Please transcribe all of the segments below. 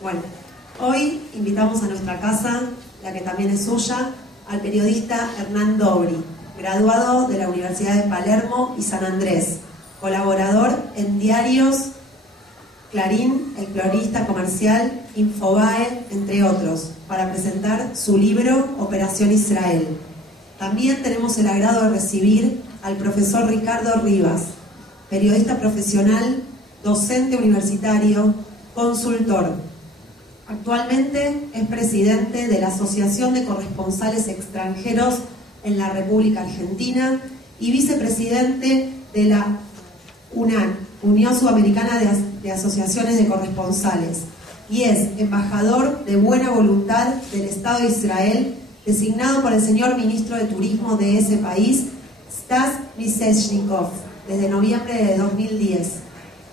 Bueno, hoy invitamos a nuestra casa, la que también es suya, al periodista Hernán Dobry, graduado de la Universidad de Palermo y San Andrés, colaborador en diarios Clarín, El Cronista Comercial, Infobae, entre otros, para presentar su libro Operación Israel. También tenemos el agrado de recibir al profesor Ricardo Rivas, periodista profesional, docente universitario, consultor. Actualmente es presidente de la Asociación de Corresponsales Extranjeros en la República Argentina y vicepresidente de la UNAC, Unión Sudamericana de Asociaciones de Corresponsales, y es embajador de buena voluntad del Estado de Israel, designado por el señor ministro de Turismo de ese país, Stas Miseshnikov, desde noviembre de 2010.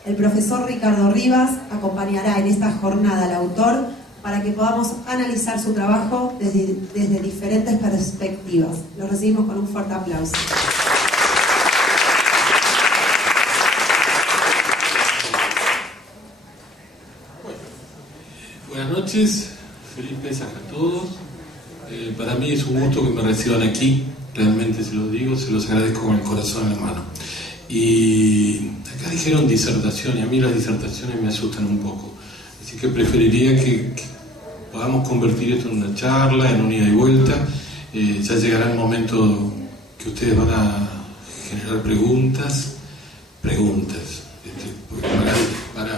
El profesor Ricardo Rivas acompañará en esta jornada al autor para que podamos analizar su trabajo desde diferentes perspectivas. Lo recibimos con un fuerte aplauso. Buenas noches, feliz Pesaj a todos. Para mí es un gusto que me reciban aquí, realmente se los digo, se los agradezco con el corazón en la mano. Y acá dijeron disertación, y a mí las disertaciones me asustan un poco, así que preferiría que podamos convertir esto en una charla, en un ida y vuelta. Ya llegará el momento que ustedes van a generar preguntas,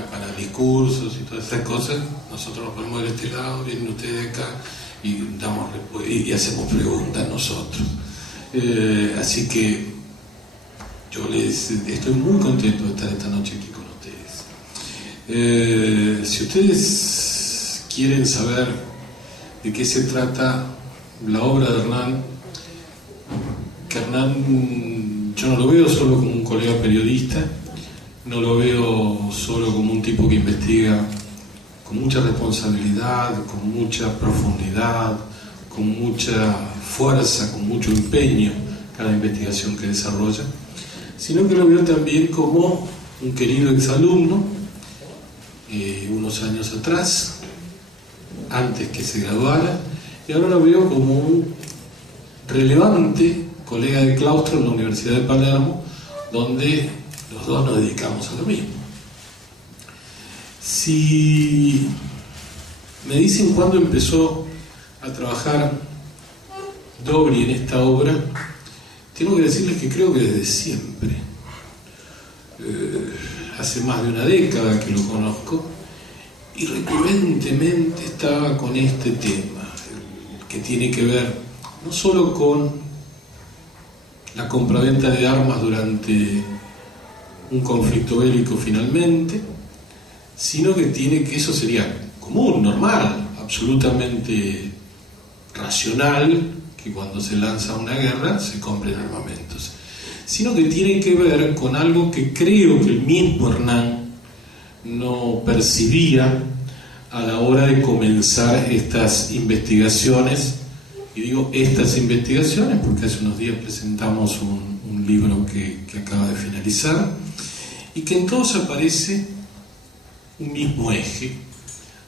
para discursos y todas esas cosas. Nosotros nos ponemos de este lado, vienen ustedes de acá y hacemos preguntas nosotros. Así que yo estoy muy contento de estar esta noche aquí con ustedes. Si ustedes quieren saber de qué se trata la obra de Hernán, que Hernán yo no lo veo solo como un colega periodista, no lo veo solo como un tipo que investiga con mucha responsabilidad, con mucha profundidad, con mucha fuerza, con mucho empeño cada investigación que desarrolla, sino que lo veo también como un querido exalumno, unos años atrás, antes que se graduara, y ahora lo veo como un relevante colega de claustro en la Universidad de Palermo, donde los dos nos dedicamos a lo mismo. Si me dicen cuándo empezó a trabajar Dobry en esta obra, tengo que decirles que creo que desde siempre. Hace más de una década que lo conozco y recurrentemente estaba con este tema, que tiene que ver no solo con la compraventa de armas durante un conflicto bélico finalmente, sino que eso sería común, normal, absolutamente racional, que cuando se lanza una guerra se compren armamentos, sino que tiene que ver con algo que creo que el mismo Hernán no percibía a la hora de comenzar estas investigaciones. Y digo estas investigaciones porque hace unos días presentamos un libro que acaba de finalizar, y que en todos aparece un mismo eje,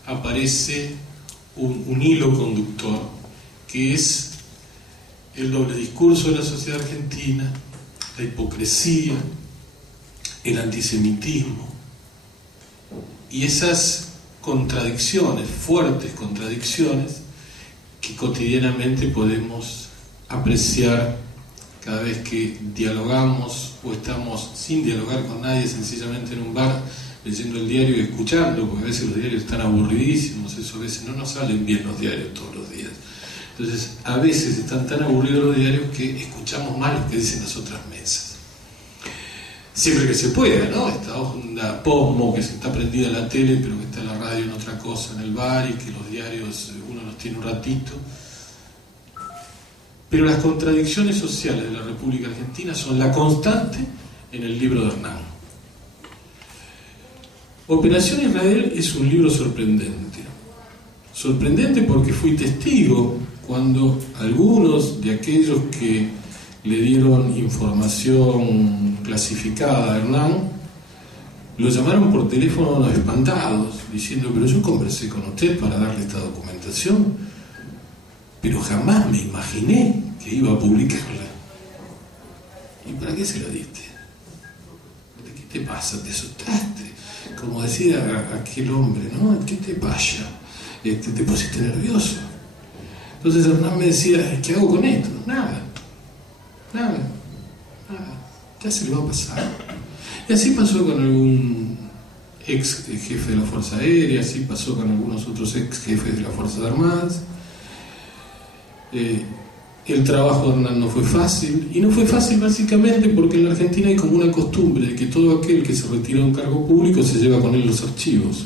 aparece un hilo conductor, que es el doble discurso de la sociedad argentina, la hipocresía, el antisemitismo y esas contradicciones, fuertes contradicciones, que cotidianamente podemos apreciar cada vez que dialogamos o estamos sin dialogar con nadie, sencillamente en un bar leyendo el diario y escuchando, porque a veces los diarios están aburridísimos, eso a veces no nos salen bien los diarios todos los días. Entonces, a veces están tan aburridos los diarios que escuchamos mal lo que dicen las otras mesas. Siempre que se pueda, ¿no? Esta onda posmo que se está prendida en la tele, pero que está en la radio en otra cosa en el bar, y que los diarios uno los tiene un ratito. Pero las contradicciones sociales de la República Argentina son la constante en el libro de Hernán. Operación Israel es un libro sorprendente. Sorprendente porque fui testigo cuando algunos de aquellos que le dieron información clasificada a Hernán lo llamaron por teléfono espantados, diciendo, pero yo conversé con usted para darle esta documentación, pero jamás me imaginé que iba a publicarla. ¿Y para qué se la diste? ¿Qué te pasa? ¿Te asustaste? Como decía aquel hombre, ¿no? ¿Qué te pasa? ¿Te pusiste nervioso? Entonces Hernán me decía, ¿qué hago con esto? Nada. Ya se le va a pasar. Y así pasó con algún ex jefe de la Fuerza Aérea, así pasó con algunos otros ex jefes de las Fuerzas Armadas. El trabajo de Hernán no fue fácil, y no fue fácil básicamente porque en la Argentina hay como una costumbre de que todo aquel que se retira de un cargo público se lleva con él los archivos.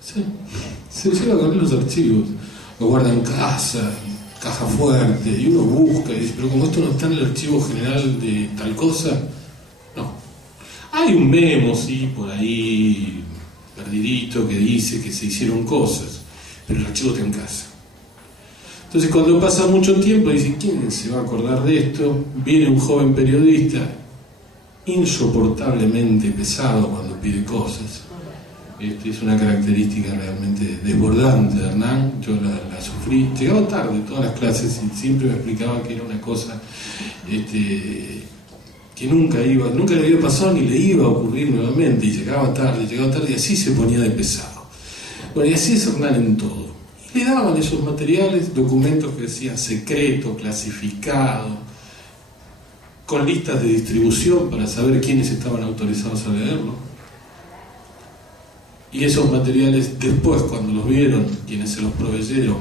Sí, se lleva con él los archivos, lo guarda en casa, caja fuerte, y uno busca y dice, pero como esto no está en el archivo general de tal cosa, no. Hay un memo, sí, por ahí, perdidito, que dice que se hicieron cosas, pero el archivo está en casa. Entonces cuando pasa mucho tiempo dice, ¿quién se va a acordar de esto? Viene un joven periodista insoportablemente pesado cuando pide cosas. Es una característica realmente desbordante de Hernán. Yo la sufrí. Llegaba tarde todas las clases y siempre me explicaba que era una cosa que nunca le había pasado ni le iba a ocurrir nuevamente, y llegaba tarde y así se ponía de pesado. Bueno, y así es Hernán en todo. Le daban esos materiales, documentos que decían secreto, clasificado, con listas de distribución para saber quiénes estaban autorizados a leerlo. Y esos materiales después, cuando los vieron quienes se los proveyeron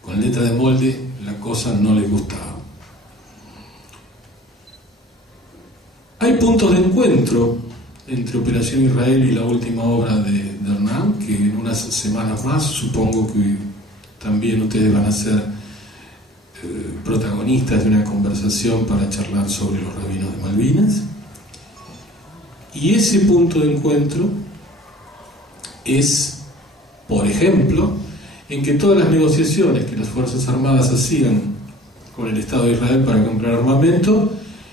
con letra de molde, la cosa no les gustaba. Hay puntos de encuentro entre Operación Israel y la última obra de Hernán, que en unas semanas más supongo que también ustedes van a ser protagonistas de una conversación para charlar sobre los rabinos de Malvinas. Y ese punto de encuentro es, por ejemplo, en que todas las negociaciones que las Fuerzas Armadas hacían con el Estado de Israel para comprar armamento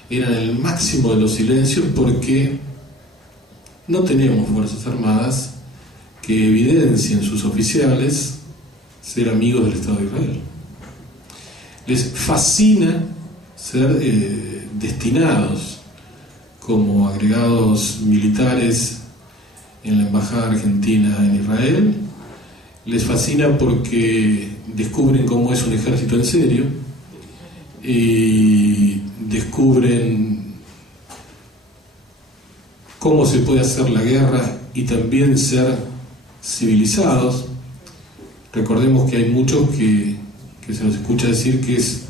eran el máximo de los silencios, porque no tenemos Fuerzas Armadas que evidencien sus oficiales ser amigos del Estado de Israel. Les fascina ser destinados como agregados militares en la Embajada Argentina en Israel. Les fascina porque descubren cómo es un ejército en serio y descubren cómo se puede hacer la guerra y también ser civilizados. Recordemos que hay muchos que se nos escucha decir que es,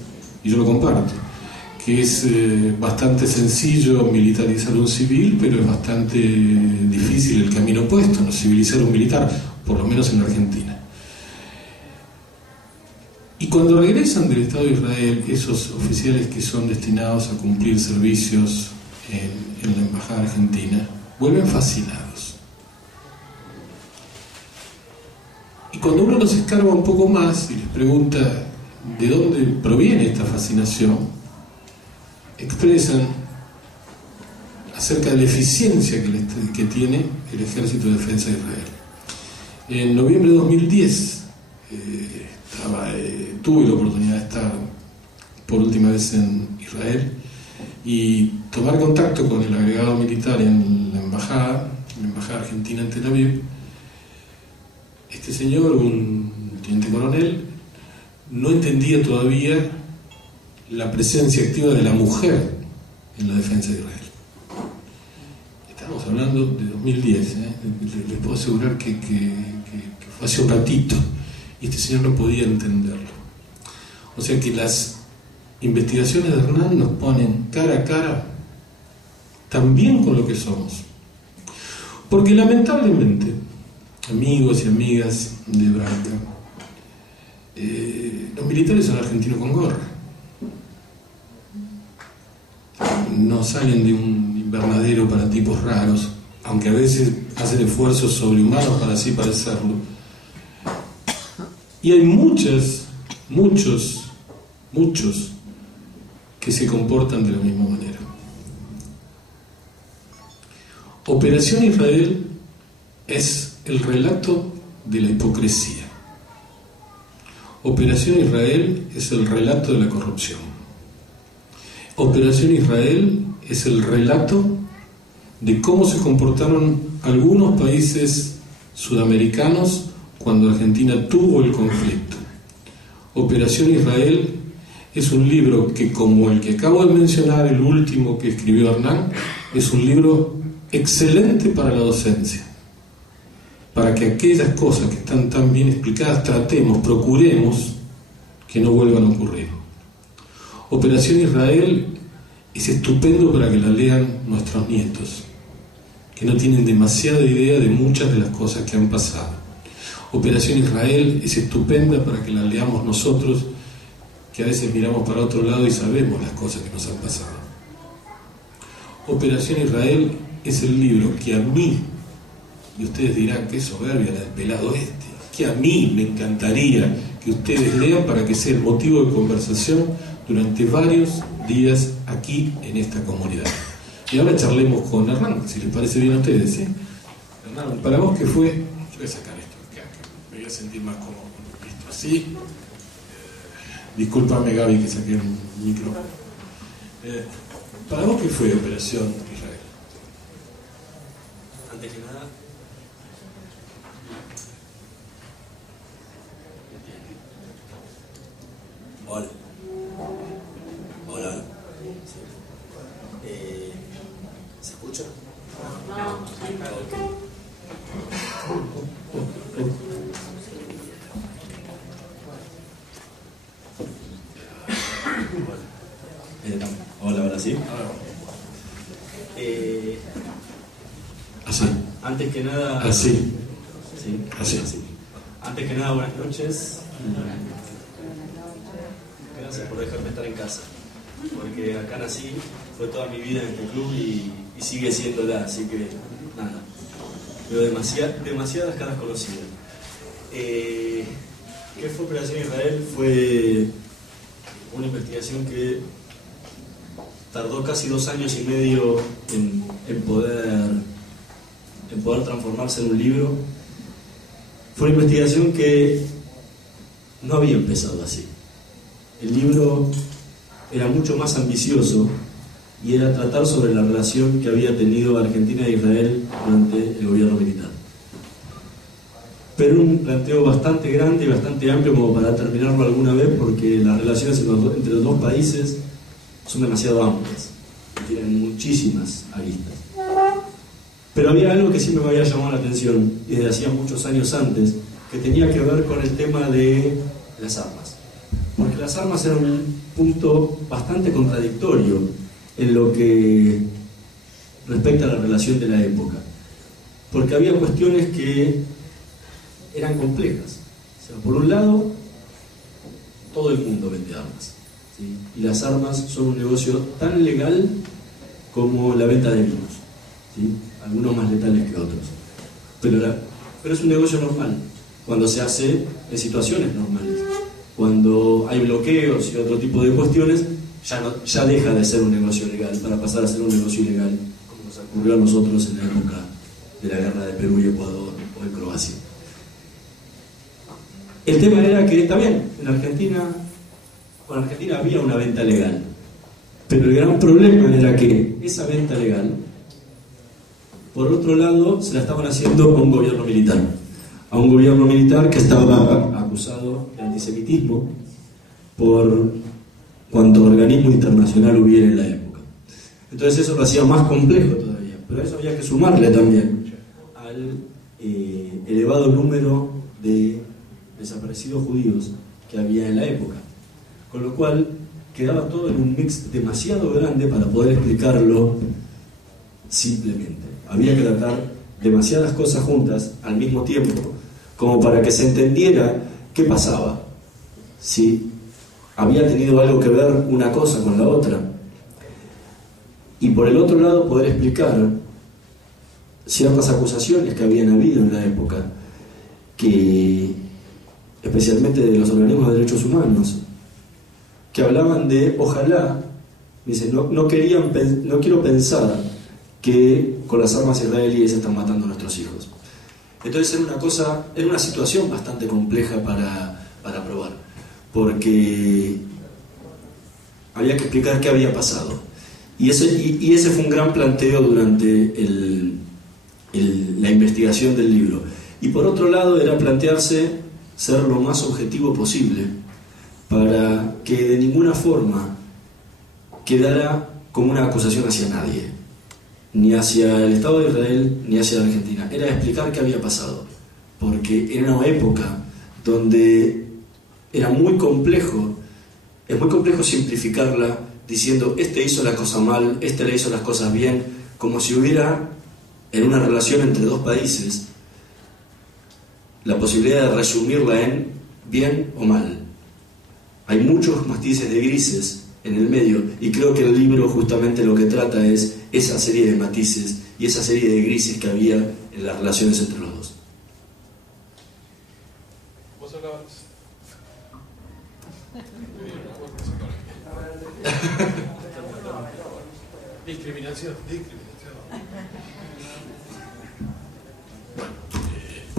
y yo lo comparto, que es bastante sencillo militarizar un civil, pero es bastante difícil el camino opuesto, no civilizar un militar, por lo menos en la Argentina. Y cuando regresan del Estado de Israel, esos oficiales que son destinados a cumplir servicios en la Embajada Argentina, vuelven fascinados. Y cuando uno los escarba un poco más y les pregunta de dónde proviene esta fascinación, expresan acerca de la eficiencia que tiene el Ejército de Defensa de Israel. En noviembre de 2010 tuve la oportunidad de estar por última vez en Israel y tomar contacto con el agregado militar en la embajada argentina en Tel Aviv. Este señor, un teniente coronel, no entendía todavía la presencia activa de la mujer en la defensa de Israel. Estamos hablando de 2010, les puedo asegurar que fue hace un ratito, y este señor no podía entenderlo. O sea que las investigaciones de Hernán nos ponen cara a cara también con lo que somos. Porque lamentablemente, amigos y amigas de Branca, los militares son argentinos con gorra. No salen de un invernadero para tipos raros, aunque a veces hacen esfuerzos sobrehumanos para así parecerlo. Y hay muchos que se comportan de la misma manera. Operación Israel es el relato de la hipocresía. Operación Israel es el relato de la corrupción. Operación Israel es el relato de cómo se comportaron algunos países sudamericanos cuando Argentina tuvo el conflicto. Operación Israel es un libro que, como el que acabo de mencionar, el último que escribió Hernán, es un libro excelente para la docencia, para que aquellas cosas que están tan bien explicadas tratemos, procuremos que no vuelvan a ocurrir. Operación Israel es estupendo para que la lean nuestros nietos, que no tienen demasiada idea de muchas de las cosas que han pasado. Operación Israel es estupenda para que la leamos nosotros, que a veces miramos para otro lado y sabemos las cosas que nos han pasado. Operación Israel es el libro que a mí, y ustedes dirán qué soberbia la del pelado este, que a mí me encantaría que ustedes lean para que sea el motivo de conversación durante varios días aquí en esta comunidad. Y ahora charlemos con Hernán, si les parece bien a ustedes, ¿sí? Hernán, para vos, ¿qué fue? Yo voy a sacar esto acá, que me voy a sentir más cómodo con esto así. Discúlpame, Gaby, que saqué el micro. ¿Para vos qué fue Operación Israel? Antes que nada, hola. Hola. Sí. ¿Se escucha? No. Hola, sí. Así. Antes que nada. Así. Sí. Así. Antes que nada, buenas noches. Gracias por dejarme estar en casa, porque acá nací, fue toda mi vida en este club y sigue siéndola, así que nada, veo demasiadas caras conocidas. ¿Qué fue Operación Israel? Fue una investigación que tardó casi 2 años y medio en poder transformarse en un libro. Fue una investigación que no había empezado así. El libro era mucho más ambicioso y era tratar sobre la relación que había tenido Argentina e Israel durante el gobierno militar. Pero un planteo bastante grande y bastante amplio como para terminarlo alguna vez, porque las relaciones entre los dos países son demasiado amplias y tienen muchísimas aristas. Pero había algo que siempre me había llamado la atención, y desde hacía muchos años antes, que tenía que ver con el tema de las armas. Porque las armas eran un punto bastante contradictorio en lo que respecta a la relación de la época. Porque había cuestiones que eran complejas. O sea, por un lado, todo el mundo vende armas, ¿sí? Y las armas son un negocio tan legal como la venta de vinos, ¿sí? Algunos más letales que otros. Pero es un negocio normal, cuando se hace en situaciones normales. Cuando hay bloqueos y otro tipo de cuestiones, ya deja de ser un negocio legal para pasar a ser un negocio ilegal, como nos ocurrió a nosotros en la época de la guerra de Perú y Ecuador o en Croacia. El tema era que, está bien, en Argentina había una venta legal, pero el gran problema era que esa venta legal, por otro lado, se la estaban haciendo a un gobierno militar que estaba acusado de antisemitismo por cuanto organismo internacional hubiera en la época. Entonces eso lo hacía más complejo todavía, pero a eso había que sumarle también al elevado número de desaparecidos judíos que había en la época, con lo cual quedaba todo en un mix demasiado grande para poder explicarlo simplemente. Había que tratar demasiadas cosas juntas al mismo tiempo como para que se entendiera qué pasaba, si había tenido algo que ver una cosa con la otra, y por el otro lado poder explicar ciertas acusaciones que habían habido en la época, que especialmente de los organismos de derechos humanos, que hablaban de, ojalá, dice, no quiero pensar que con las armas israelíes están matando a nuestros hijos. Entonces era una situación bastante compleja para probar, porque había que explicar qué había pasado. Y ese fue un gran planteo durante la investigación del libro. Y por otro lado era plantearse ser lo más objetivo posible para que de ninguna forma quedara como una acusación hacia nadie, ni hacia el Estado de Israel ni hacia la Argentina. Era explicar qué había pasado, porque era una época donde era muy complejo, es muy complejo simplificarla diciendo este hizo la cosa mal, este le hizo las cosas bien, como si hubiera en una relación entre dos países la posibilidad de resumirla en bien o mal. Hay muchos matices de grises en el medio, y creo que el libro justamente lo que trata es esa serie de matices y esa serie de grises que había en las relaciones entre los dos. ¿Vos hablabas? Discriminación.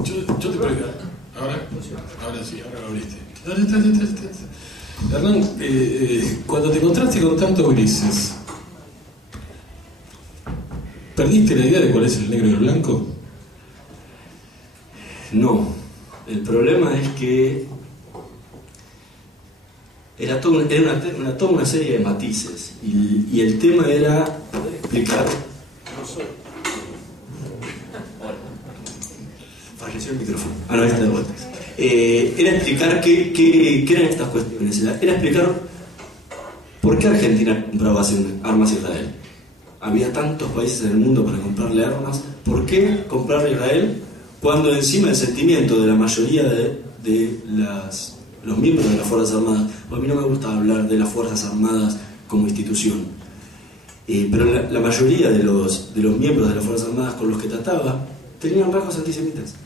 Yo te pregunto, ahora sí, ahora lo abriste. Hernán, cuando te encontraste con tantos grises, ¿perdiste la idea de cuál es el negro y el blanco? No, el problema es que era toda una serie de matices, y el tema era poder explicar. Falleció el micrófono. Ah, no, ahí está de vuelta. Era explicar qué eran estas cuestiones. Era explicar por qué Argentina compraba armas a Israel. Había tantos países en el mundo para comprarle armas. ¿Por qué comprarle a Israel cuando encima el sentimiento de la mayoría de los miembros de las Fuerzas Armadas, a mí no me gusta hablar de las Fuerzas Armadas como institución, pero la mayoría de los miembros de las Fuerzas Armadas con los que trataba tenían rasgos antisemitas?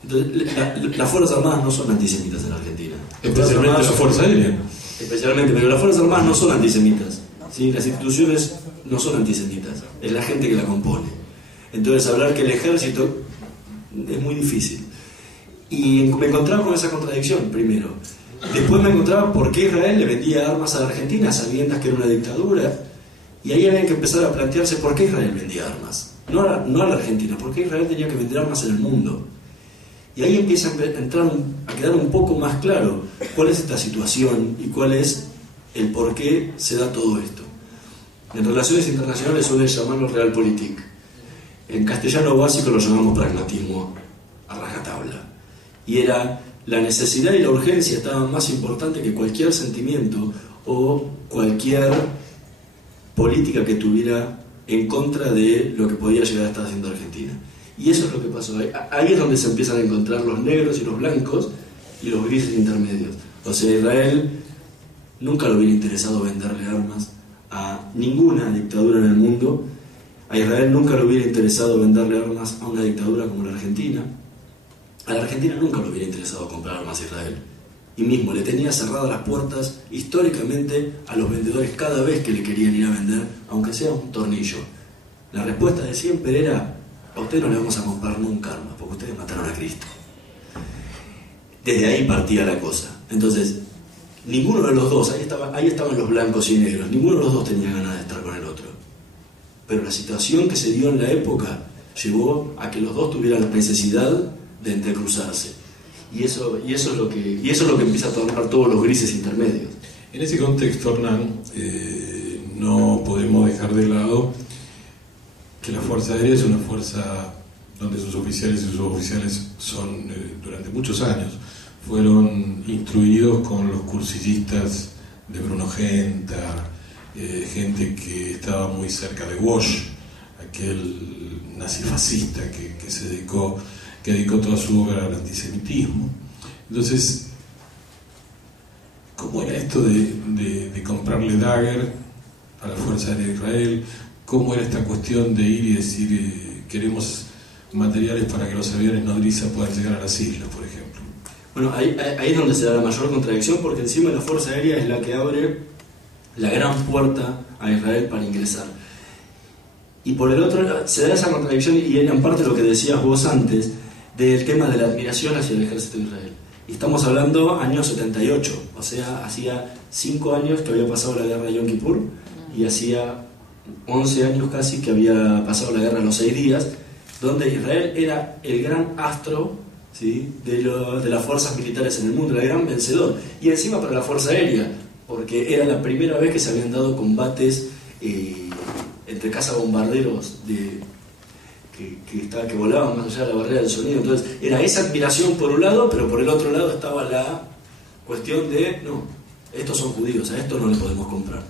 Entonces, las Fuerzas Armadas no son antisemitas en Argentina. Especialmente la Fuerza Aérea. Especialmente, pero las Fuerzas Armadas no son antisemitas, ¿sí? Las instituciones no son antisemitas, es la gente que la compone. Entonces, hablar que el ejército es muy difícil. Y me encontraba con esa contradicción, primero. Después me encontraba por qué Israel le vendía armas a la Argentina, sabiendo que era una dictadura. Y ahí había que empezar a plantearse por qué Israel vendía armas. No a la Argentina, por qué Israel tenía que vender armas en el mundo. Y ahí empieza a quedar un poco más claro cuál es esta situación y cuál es el por qué se da todo esto. En relaciones internacionales suelen llamarlo realpolitik. En castellano básico lo llamamos pragmatismo a rajatabla. Y era la necesidad y la urgencia estaban más importantes que cualquier sentimiento o cualquier política que tuviera en contra de lo que podía llegar a estar haciendo Argentina. Y eso es lo que pasó. Ahí es donde se empiezan a encontrar los negros y los blancos y los grises intermedios. O sea, Israel nunca le hubiera interesado venderle armas a ninguna dictadura en el mundo. A Israel nunca le hubiera interesado venderle armas a una dictadura como la Argentina. A la Argentina nunca le hubiera interesado comprar armas a Israel. Y mismo le tenía cerradas las puertas históricamente a los vendedores cada vez que le querían ir a vender, aunque sea un tornillo. La respuesta de siempre era: a ustedes no le vamos a comprar nunca armas, porque ustedes mataron a Cristo. Desde ahí partía la cosa. Entonces, ninguno de los dos, ahí estaban los blancos y negros, ninguno de los dos tenía ganas de estar con el otro. Pero la situación que se dio en la época llevó a que los dos tuvieran la necesidad de entrecruzarse. Y eso es lo que empieza a tornar todos los grises intermedios. En ese contexto, Hernán, no podemos dejar de lado que la Fuerza Aérea es una fuerza donde sus oficiales y suboficiales son, durante muchos años, fueron instruidos con los cursillistas de Bruno Genta, gente que estaba muy cerca de Walsh, aquel nazifascista que dedicó toda su obra al antisemitismo. Entonces, ¿cómo era esto de comprarle Dagger a la Fuerza Aérea de Israel? ¿Cómo era esta cuestión de ir y decir queremos materiales para que los aviones nodriza puedan llegar a las islas, por ejemplo? Bueno, ahí es donde se da la mayor contradicción, porque encima la Fuerza Aérea es la que abre la gran puerta a Israel para ingresar. Y por el otro lado, se da esa contradicción, y en parte lo que decías vos antes, del tema de la admiración hacia el ejército de Israel. Y estamos hablando año 78, o sea, hacía 5 años que había pasado la guerra de Yom Kippur, y hacía 11 años casi que había pasado la guerra de los 6 días, donde Israel era el gran astro, ¿sí?, de las fuerzas militares en el mundo, el gran vencedor. Y encima para la Fuerza Aérea, porque era la primera vez que se habían dado combates entre cazabombarderos que volaban más allá de la barrera del sonido. Entonces era esa admiración por un lado, pero por el otro lado estaba la cuestión de, no, estos son judíos, a estos no les podemos comprar.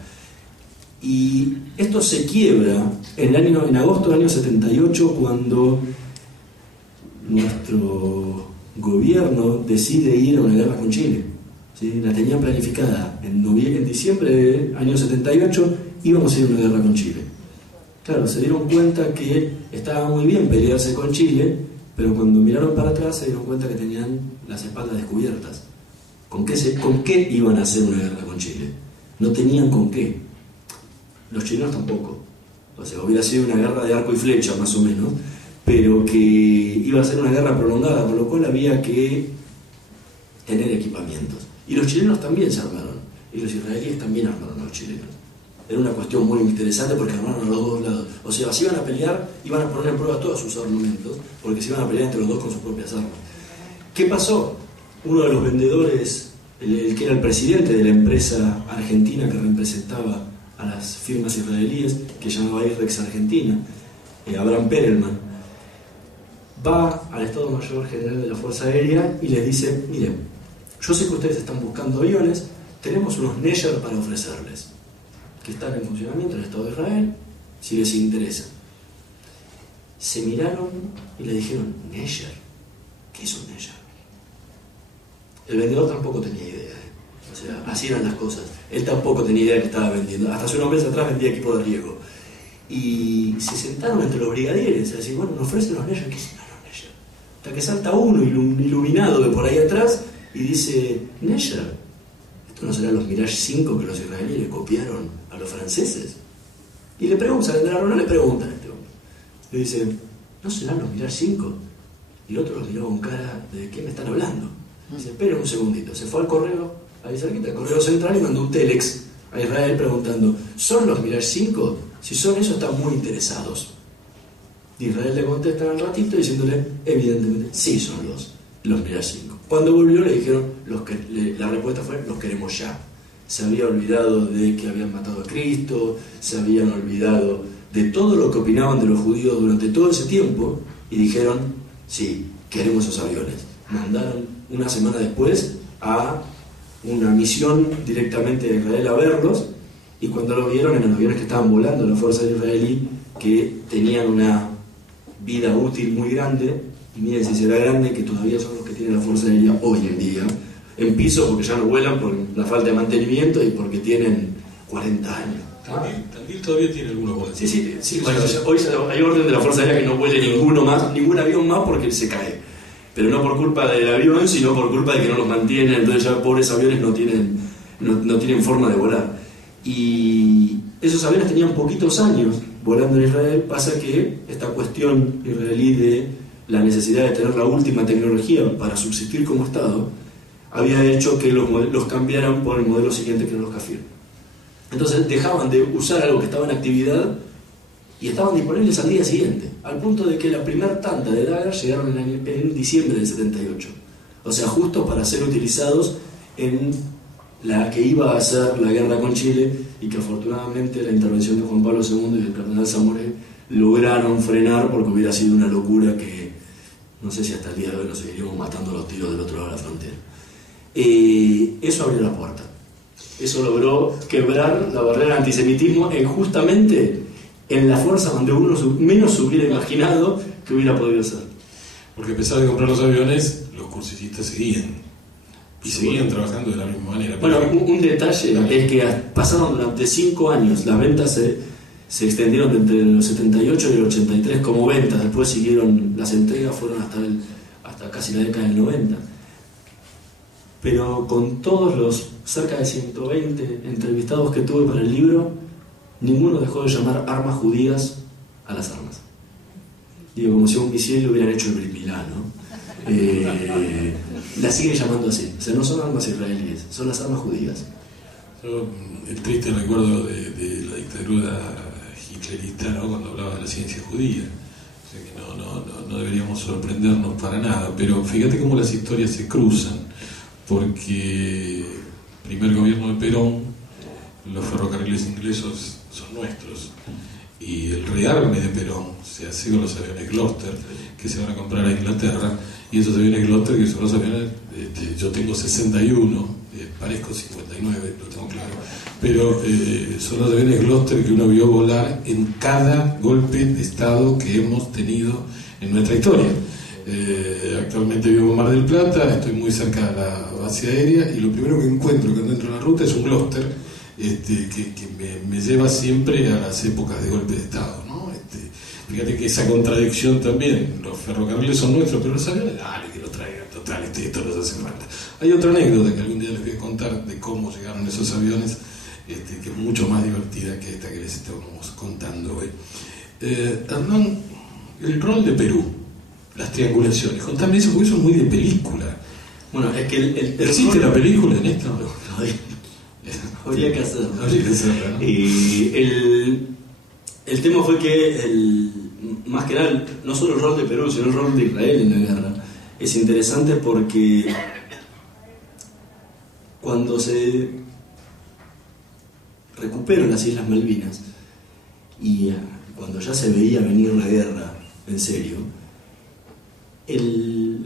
Y esto se quiebra en agosto del año 78, cuando nuestro gobierno decide ir a una guerra con Chile, ¿sí? La tenían planificada en diciembre del año 78, íbamos a ir a una guerra con Chile. Claro, se dieron cuenta que estaba muy bien pelearse con Chile, pero cuando miraron para atrás se dieron cuenta que tenían las espaldas descubiertas. ¿Con qué iban a hacer una guerra con Chile? No tenían con qué. Los chilenos tampoco. O sea, hubiera sido una guerra de arco y flecha, más o menos, pero que iba a ser una guerra prolongada, con lo cual había que tener equipamientos. Y los chilenos también se armaron, y los israelíes también armaron a los chilenos. Era una cuestión muy interesante porque armaron a los dos lados. O sea, si iban a pelear, iban a poner en prueba todos sus armamentos, porque se iban a pelear entre los dos con sus propias armas. ¿Qué pasó? Uno de los vendedores, el que era el presidente de la empresa argentina que representaba a las firmas israelíes, que llamaba IREX Argentina, Abraham Perelman, va al Estado Mayor General de la Fuerza Aérea y les dice: miren, yo sé que ustedes están buscando aviones, tenemos unos Neger para ofrecerles, que están en funcionamiento en el Estado de Israel, si les interesa. Se miraron y le dijeron: ¿Neger? ¿Qué es un Neger? El vendedor tampoco tenía idea, O sea, así eran las cosas. Él tampoco tenía idea de que estaba vendiendo. Hasta hace unos meses atrás vendía equipo de riesgo. Y se sentaron entre los brigadieres a decir: bueno, nos ofrecen los Neger. ¿Qué son los Neger? Hasta que salta uno iluminado de por ahí atrás y dice: Neger, ¿esto no serán los Mirage 5 que los israelíes le copiaron a los franceses? Y le preguntan, no le preguntan a este hombre. Le dice: ¿no serán los Mirage 5? Y el otro los miró con cara de: ¿qué me están hablando? Dice: esperen un segundito. Se fue al correo, ahí cerquita, al correo central, y mandó un telex a Israel preguntando: ¿son los Mirage 5? Si son eso, están muy interesados. Y Israel le contesta al ratito diciéndole: evidentemente, sí son los Mirage 5. Cuando volvió le dijeron, la respuesta fue: los queremos ya. Se había olvidado de que habían matado a Cristo, se habían olvidado de todo lo que opinaban de los judíos durante todo ese tiempo, y dijeron: sí, queremos esos aviones. Mandaron una semana después a una misión directamente a Israel a verlos, y cuando lo vieron, eran aviones que estaban volando en la fuerza israelí, que tenían una vida útil muy grande, y miren si será grande, que todavía son los que tiene la Fuerza Aérea hoy en día, en piso, porque ya no vuelan por la falta de mantenimiento y porque tienen 40 años. Tandil todavía tiene algunos vuelos. Sí, bueno, hoy hay orden de la Fuerza Aérea que no vuele ningún avión más, porque se cae. Pero no por culpa del avión, sino por culpa de que no los mantienen. Entonces ya pobres aviones no tienen forma de volar. Y esos aviones tenían poquitos años volando en Israel. Pasa que esta cuestión israelí de la necesidad de tener la última tecnología para subsistir como Estado había hecho que los cambiaran por el modelo siguiente, que eran los Kafir. Entonces dejaban de usar algo que estaba en actividad y estaban disponibles al día siguiente, al punto de que la primera tanda de Dagger llegaron en diciembre del 78, o sea, justo para ser utilizados en la que iba a ser la guerra con Chile, y que afortunadamente la intervención de Juan Pablo II y el cardenal Zamoré lograron frenar, porque hubiera sido una locura que no sé si hasta el día de hoy nos seguiríamos matando los tiros del otro lado de la frontera. Eso abrió la puerta, eso logró quebrar la barrera del antisemitismo justamente en la fuerza donde uno menos se hubiera imaginado que hubiera podido ser. Porque a pesar de comprar los aviones, los cursistas seguían. Y seguían trabajando de la misma manera. Bueno, un detalle es que pasaron durante 5 años, las ventas se extendieron entre los 78 y el 83 como ventas, después siguieron, las entregas fueron hasta casi la década del 90. Pero con todos los cerca de 120 entrevistados que tuve para el libro, ninguno dejó de llamar armas judías a las armas. Digo, como si a un misil le hubieran hecho el Brit Milá, ¿no? La siguen llamando así. O sea, no son armas israelíes, son las armas judías. El triste recuerdo de la dictadura hitlerista, ¿no? Cuando hablaba de la ciencia judía. O sea que no deberíamos sorprendernos para nada, pero fíjate cómo las historias se cruzan, porque el primer gobierno de Perón, los ferrocarriles ingleses son nuestros, y el rearme de Perón se hace con los aviones Gloster, que se van a comprar a Inglaterra, y esos aviones Gloster, que son los aviones, yo tengo 61, parezco 59, lo tengo claro, pero son los aviones Gloster que uno vio volar en cada golpe de Estado que hemos tenido en nuestra historia. Actualmente vivo en Mar del Plata, estoy muy cerca de la base aérea, y lo primero que encuentro cuando entro en la ruta es un Gloster que me lleva siempre a las épocas de golpe de Estado, ¿no? Fíjate que esa contradicción también, los ferrocarriles son nuestros, pero los aviones, dale, que los traigan, total, esto nos hace falta. Hay otra anécdota que algún día les voy a contar de cómo llegaron esos aviones, que es mucho más divertida que esta que les estamos contando hoy. Hernán, el rol de Perú, las triangulaciones, contame eso, porque eso es muy de película. Bueno, es que ¿existe la película en esto? Habría que hacerlo. ¿No? Y el tema fue que, más que nada, no solo el rol de Perú, sino el rol de Israel en la guerra, es interesante porque cuando se recuperan las Islas Malvinas y cuando ya se veía venir la guerra en serio,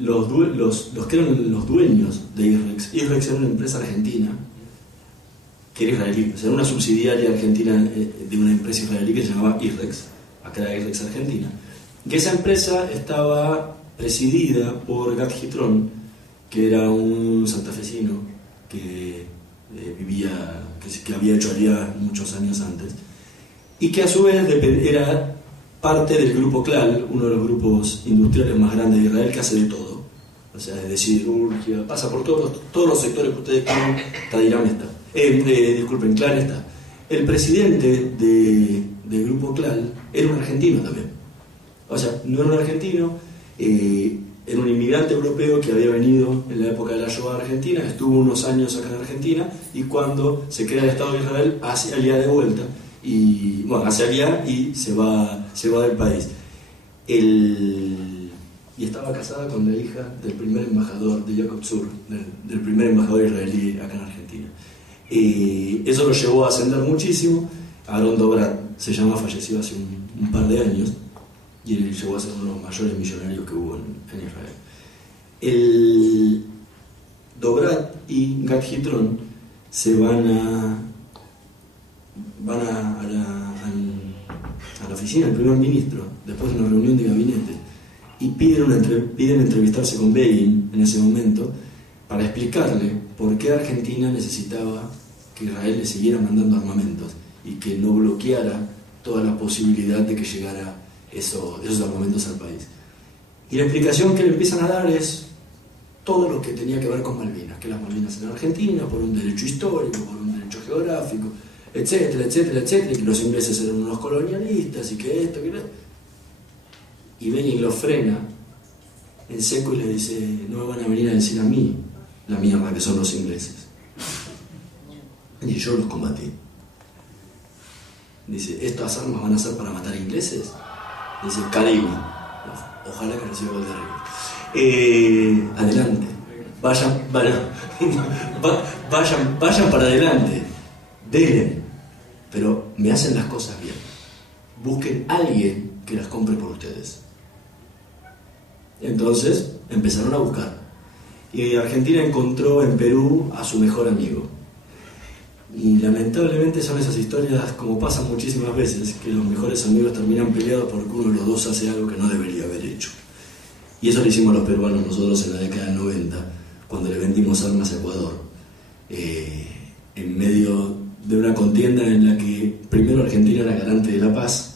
los que eran los dueños de IRREX era una empresa argentina que era israelí, o sea, era una subsidiaria argentina de una empresa israelí que se llamaba IRREX, acá era IRREX Argentina, que esa empresa estaba presidida por Gad Gitron, que era un santafesino que vivía, que había hecho Aliyah muchos años antes, y que a su vez era parte del grupo Clal, uno de los grupos industriales más grandes de Israel, que hace de todo, o sea, de siderurgia, pasa por todos los sectores que ustedes quieren. Tadirán está, disculpen, Clal está. El presidente del grupo Clal era un argentino también, o sea, no era un argentino, era un inmigrante europeo que había venido en la época de la Shoah a Argentina, estuvo unos años acá en Argentina, y cuando se crea el Estado de Israel hace Aliyah de vuelta, y bueno, hace Aliyah y se va del país. Y estaba casada con la hija del primer embajador de Jacob Zur, del primer embajador israelí acá en Argentina. Eso lo llevó a ascender muchísimo. Aaron Dobrat se llama, falleció hace un par de años, y él llegó a ser uno de los mayores millonarios que hubo en Israel. Dobrat y Gad Gitron se van a la oficina del primer ministro después de una reunión de gabinete y piden entrevistarse con Begin en ese momento para explicarle por qué Argentina necesitaba que Israel le siguiera mandando armamentos y que no bloqueara toda la posibilidad de que llegara esos armamentos al país. Y la explicación que le empiezan a dar es todo lo que tenía que ver con Malvinas, que las Malvinas eran Argentina por un derecho histórico, por un derecho geográfico, etcétera, etcétera, etcétera, y que los ingleses eran unos colonialistas y que esto, que no. Y Begin lo frena en seco y le dice: no me van a venir a decir a mí la mierda que son los ingleses. Y yo los combatí. Dice: ¿estas armas van a ser para matar ingleses? Dice: Kadima. Ojalá que reciba gol de River. Adelante. Vayan para adelante. Denle. Pero me hacen las cosas bien. Busquen a alguien que las compre por ustedes. Entonces empezaron a buscar. Y Argentina encontró en Perú a su mejor amigo. Y lamentablemente son esas historias, como pasan muchísimas veces, que los mejores amigos terminan peleados porque uno de los dos hace algo que no debería haber hecho. Y eso lo hicimos los peruanos nosotros en la década del 90, cuando le vendimos armas a Ecuador, en medio de una contienda en la que primero Argentina era garante de la paz,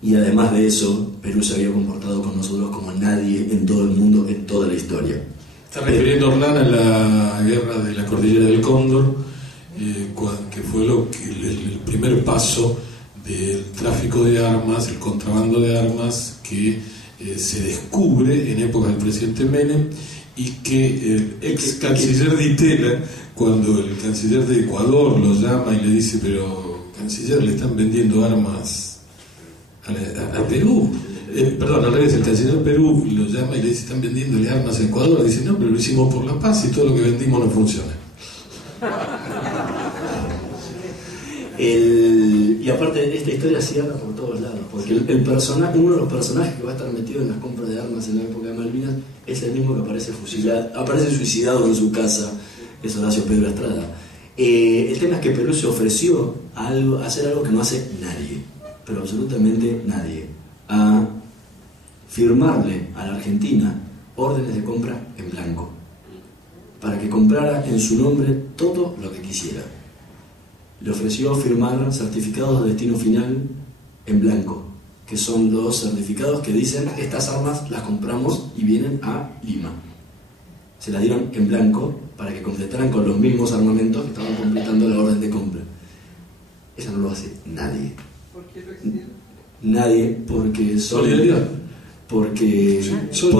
y además de eso Perú se había comportado con nosotros como nadie en todo el mundo, en toda la historia. Está refiriendo Hernán a la guerra de la Cordillera del Cóndor, que fue el primer paso del tráfico de armas, el contrabando de armas que se descubre en época del presidente Menem, y que el ex canciller Di Tella, cuando el canciller de Ecuador lo llama y le dice: pero canciller, le están vendiendo armas a Perú. Perdón, al revés, el canciller de Perú lo llama y le dice: están vendiéndole armas a Ecuador. Dice: no, pero lo hicimos por la paz y todo lo que vendimos no funciona. Y aparte, esta historia cierra por todos lados, porque uno de los personajes que va a estar metido en las compras de armas en la época de Malvinas es el mismo que aparece suicidado en su casa, es Horacio Pedro Estrada. El tema es que Perú se ofreció a hacer algo que no hace nadie, pero absolutamente nadie, a firmarle a la Argentina órdenes de compra en blanco, para que comprara en su nombre todo lo que quisiera. Le ofreció firmar certificados de destino final en blanco, que son los certificados que dicen: estas armas las compramos y vienen a Lima. Se las dieron en blanco para que completaran con los mismos armamentos que estaban completando la orden de compra. Eso no lo hace nadie. ¿Por qué lo exigieron? Nadie, porque solidaridad. Por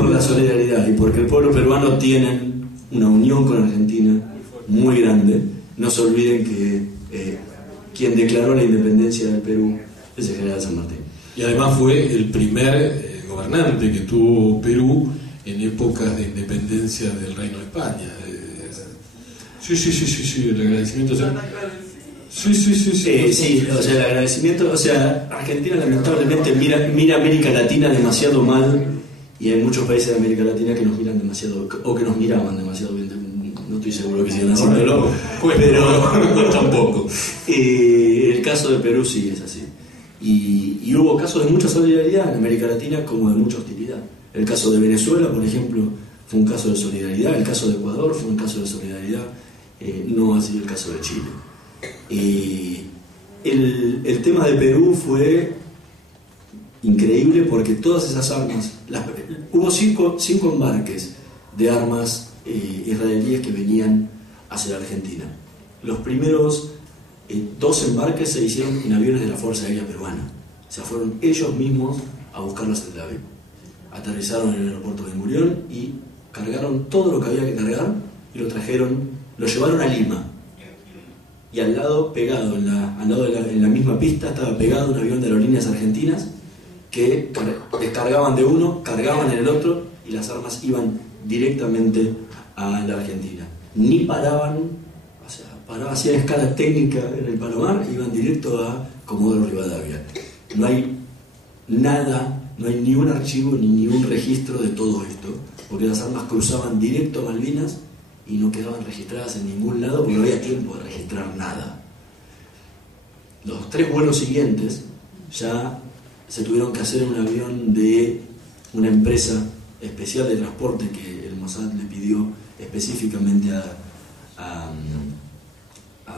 la solidaridad y porque el pueblo peruano tiene una unión con Argentina muy grande. No se olviden que quien declaró la independencia del Perú es el general San Martín. Y además fue el primer gobernante que tuvo Perú en épocas de independencia del Reino de España. Sí, el agradecimiento. Sí, o sea, el agradecimiento, o sea, Argentina lamentablemente mira América Latina demasiado mal, y hay muchos países de América Latina que nos miran demasiado, o que nos miraban demasiado bien. No estoy seguro que sigan haciéndolo, pero tampoco. El caso de Perú sí es así. Y hubo casos de mucha solidaridad en América Latina como de mucha hostilidad. El caso de Venezuela, por ejemplo, fue un caso de solidaridad. El caso de Ecuador fue un caso de solidaridad. No ha sido el caso de Chile. El tema de Perú fue increíble porque todas esas armas, hubo cinco embarques de armas israelíes que venían hacia la Argentina. Los primeros 2 embarques se hicieron en aviones de la Fuerza Aérea Peruana. O sea, fueron ellos mismos a buscarlos en Tel Aviv. Aterrizaron en el aeropuerto de Ben Gurión y cargaron todo lo que había que cargar y lo llevaron a Lima. Y al lado, pegado, en la misma pista, estaba pegado un avión de aerolíneas argentinas que descargaban de uno, cargaban en el otro, y las armas iban directamente a la Argentina. Ni paraban, o sea, hacían escala técnica en el Palomar, iban directo a Comodoro Rivadavia. No hay nada, no hay ni un archivo ni un registro de todo esto, porque las armas cruzaban directo a Malvinas y no quedaban registradas en ningún lado porque no había tiempo de registrar nada. Los 3 vuelos siguientes ya se tuvieron que hacer en un avión de una empresa especial de transporte que el Mossad le pidió específicamente a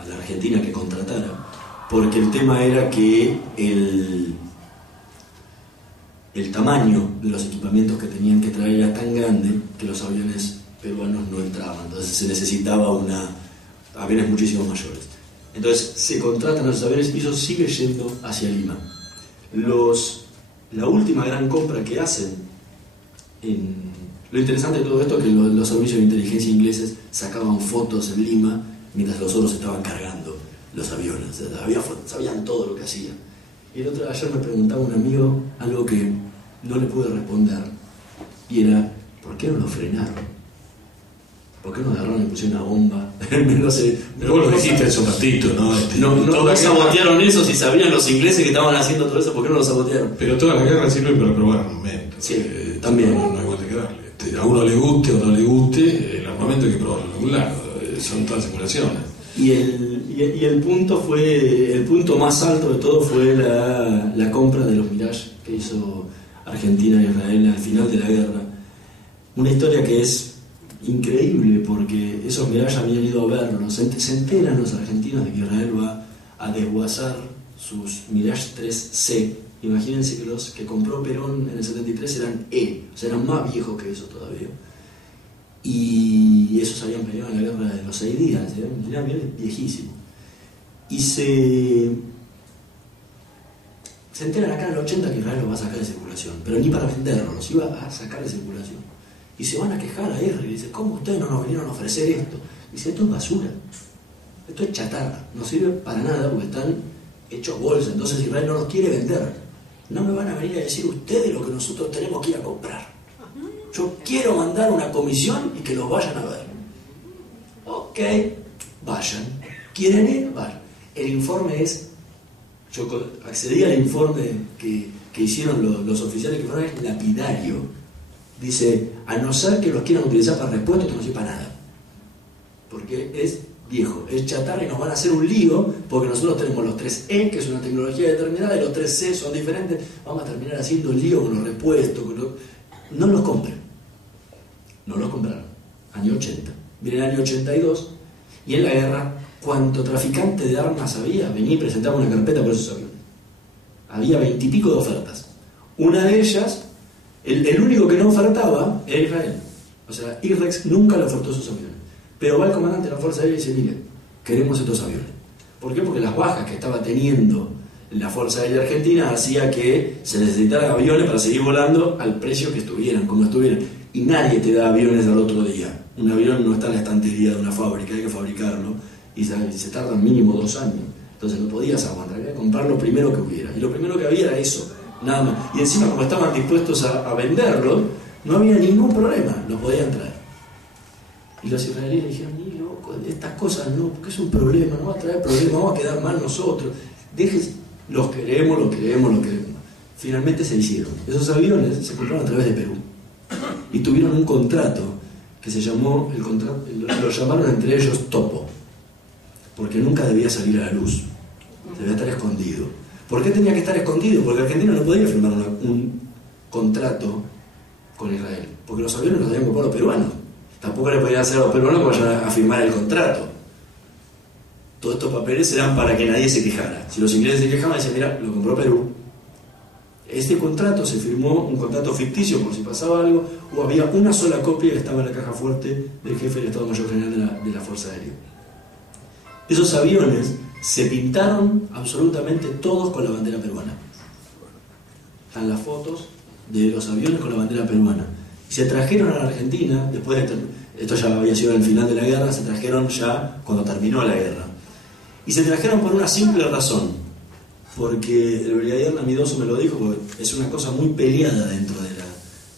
la Argentina que contratara, porque el tema era que el tamaño de los equipamientos que tenían que traer era tan grande que los aviones peruanos no entraban, entonces se necesitaba aviones muchísimo mayores. Entonces se contratan a los aviones y eso sigue yendo hacia Lima. La última gran compra que hacen, lo interesante de todo esto es que los servicios de inteligencia ingleses sacaban fotos en Lima mientras los otros estaban cargando los aviones, o sea, sabían todo lo que hacían. Y ayer me preguntaba un amigo algo que no le pude responder, y era: ¿por qué no lo frenaron? ¿Por qué no agarraron y pusieron una bomba? No sé. Pero vos lo dijiste hace un ratito, ¿no? No sabotearon eso. Si sabían los ingleses que estaban haciendo todo eso, ¿por qué no lo sabotearon? Pero toda la guerra sirve para probar armamento. Sí, también. No hay vuelta que darle. A uno le guste o no le guste, el armamento hay que probarlo en algún lado. Son todas simulaciones. Y el punto más alto de todo fue la compra de los Mirage que hizo Argentina y Israel al final de la guerra. Una historia que es increíble porque esos Mirage habían ido a verlos. Se enteran los argentinos de que Israel va a desguazar sus Mirage 3C. Imagínense que los que compró Perón en el 73 eran o sea, eran más viejos que eso todavía. Y esos habían peleado en la guerra de los 6 días, eran aviones viejísimos. Y se enteran acá en el 80 que Israel los va a sacar de circulación, pero ni para venderlos, los iba a sacar de circulación. Y se van a quejar a Israel y dicen, ¿cómo ustedes no nos vinieron a ofrecer esto? Y dice, esto es basura, esto es chatarra, no sirve para nada porque están hechos bolsa, entonces Israel no los quiere vender. No me van a venir a decir ustedes lo que nosotros tenemos que ir a comprar. Yo quiero mandar una comisión y que los vayan a ver. Ok, vayan. ¿Quieren ir? Vayan. El informe es... Yo accedí al informe que hicieron los oficiales, que fueron lapidario. Dice, a no ser que los quieran utilizar para repuestos, esto no sirve para nada. Porque es viejo, es chatarra y nos van a hacer un lío, porque nosotros tenemos los 3E, que es una tecnología determinada, y los 3C son diferentes. Vamos a terminar haciendo un lío con los repuestos. No los compren. No los compraron. Año 80. Viene el año 82, y en la guerra, cuanto traficante de armas había, venía y presentaba una carpeta por esos aviones. Había 20 y pico de ofertas. Una de ellas, el único que no ofertaba era Israel. O sea, IRREX nunca le ofertó esos aviones. Pero va el comandante de la Fuerza Aérea y dice, mire, queremos estos aviones. ¿Por qué? Porque las bajas que estaba teniendo la Fuerza Aérea Argentina hacía que se necesitaran aviones para seguir volando al precio que estuvieran, como estuvieran. Y nadie te da aviones al otro día. Un avión no está en la estantería de una fábrica, hay que fabricarlo. Y se tardan mínimo 2 años. Entonces no podías aguantar, había que comprar lo primero que hubiera. Y lo primero que había era eso, nada más. Y encima, como estaban dispuestos a venderlo, no había ningún problema, lo podían traer. Y los israelíes dijeron, ni loco, estas cosas no, porque es un problema, no va a traer problemas, vamos a quedar mal nosotros. Los queremos. Finalmente se hicieron. Esos aviones se compraron a través de Perú. Y tuvieron un contrato que se llamó, lo llamaron entre ellos Topo. Porque nunca debía salir a la luz, debía estar escondido. ¿Por qué tenía que estar escondido? Porque Argentina no podía firmar un contrato con Israel, porque los aviones los habían comprado los peruanos. Tampoco le podían hacer a los peruanos que vayan a firmar el contrato. Todos estos papeles eran para que nadie se quejara. Si los ingleses se quejaban, decían, mira, lo compró Perú. Este contrato se firmó, un contrato ficticio por si pasaba algo, o había una sola copia que estaba en la caja fuerte del jefe del Estado Mayor General de la Fuerza Aérea. Esos aviones se pintaron absolutamente todos con la bandera peruana. Están las fotos de los aviones con la bandera peruana. Y se trajeron a la Argentina, después de esto ya había sido el final de la guerra, se trajeron ya cuando terminó la guerra. Y se trajeron por una simple razón, porque el brigadier Namidoso me lo dijo, porque es una cosa muy peleada dentro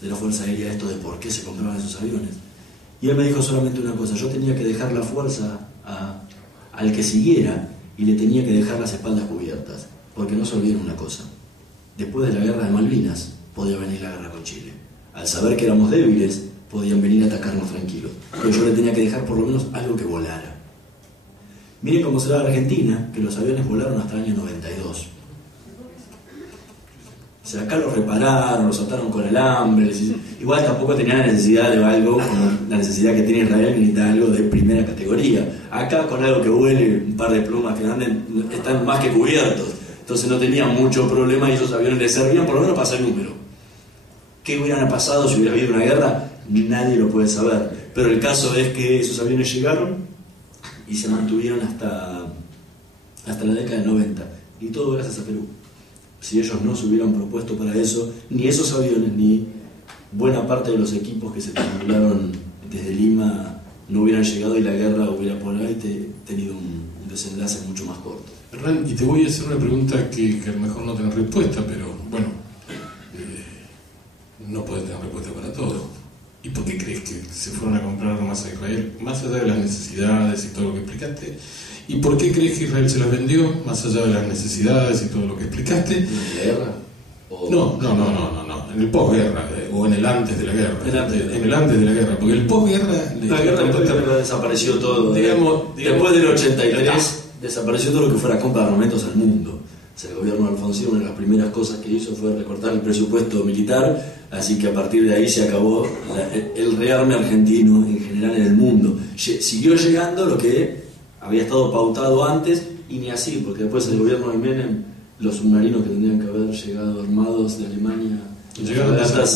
de la Fuerza Aérea esto de por qué se compraban esos aviones. Y él me dijo solamente una cosa, yo tenía que dejar la fuerza al que siguiera y le tenía que dejar las espaldas cubiertas, porque no se olviden una cosa, después de la guerra de Malvinas podía venir la guerra con Chile. Al saber que éramos débiles, podían venir a atacarnos tranquilos, pero yo le tenía que dejar por lo menos algo que volara. Miren cómo será la Argentina, que los aviones volaron hasta el año 92. O sea, acá los repararon, los ataron con el hambre. Igual tampoco tenían la necesidad de algo, como la necesidad que tiene Israel, que necesita algo de primera categoría. Acá con algo que huele, un par de plumas que anden, están más que cubiertos. Entonces no tenían mucho problema y esos aviones les servían por lo menos para hacer número. ¿Qué hubieran pasado si hubiera habido una guerra? Nadie lo puede saber. Pero el caso es que esos aviones llegaron y se mantuvieron hasta la década del 90. Y todo gracias a Perú. Si ellos no se hubieran propuesto para eso, ni esos aviones, ni buena parte de los equipos que se tripularon desde Lima no hubieran llegado y la guerra hubiera por ahí tenido un desenlace mucho más corto. Hernán, y te voy a hacer una pregunta que a lo mejor no tenés respuesta, pero bueno, no podés tener respuesta para todo. ¿Y por qué crees que se fueron a comprar armas a Israel, más allá de las necesidades y todo lo que explicaste? ¿Y por qué crees que Israel se las vendió, más allá de las necesidades y todo lo que explicaste? ¿En la guerra? No, en el posguerra, o en el antes de la guerra. En el antes de la guerra, porque el posguerra... La guerra desapareció todo. Digamos, después del 83 desapareció todo lo que fuera compra de armamentos al mundo. O sea, el gobierno de Alfonsín, una de las primeras cosas que hizo fue recortar el presupuesto militar, así que a partir de ahí se acabó el rearme argentino en general en el mundo. Siguió llegando lo que había estado pautado antes, y ni así, porque después el gobierno de Menem, los submarinos que tendrían que haber llegado armados de Alemania llegaron desarmados.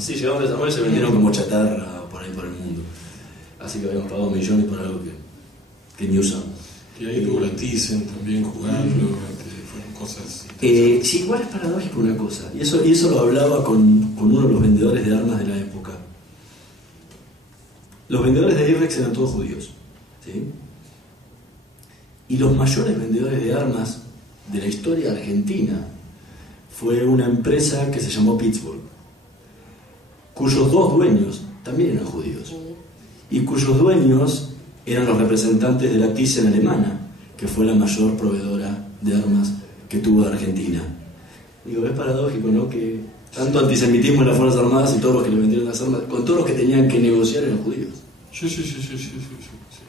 Sí, llegaron desarmados y se vendieron como chatarra por ahí por el mundo. Así que habíamos pagado millones por algo que ni usamos. Y ahí tuvo la Thyssen también jugando. cosas. Sí, igual es paradójico una cosa, y eso lo hablaba con uno de los vendedores de armas de la época. Los vendedores de IREX eran todos judíos, ¿sí? Y los mayores vendedores de armas de la historia argentina fue una empresa que se llamó Pittsburgh, cuyos dos dueños también eran judíos, y cuyos dueños eran los representantes de la Thyssen alemana, que fue la mayor proveedora de armas que tuvo Argentina. Digo, es paradójico, ¿no? Que tanto antisemitismo en las Fuerzas Armadas y todos los que le vendieron las armas, con todos los que tenían que negociar eran judíos. Sí.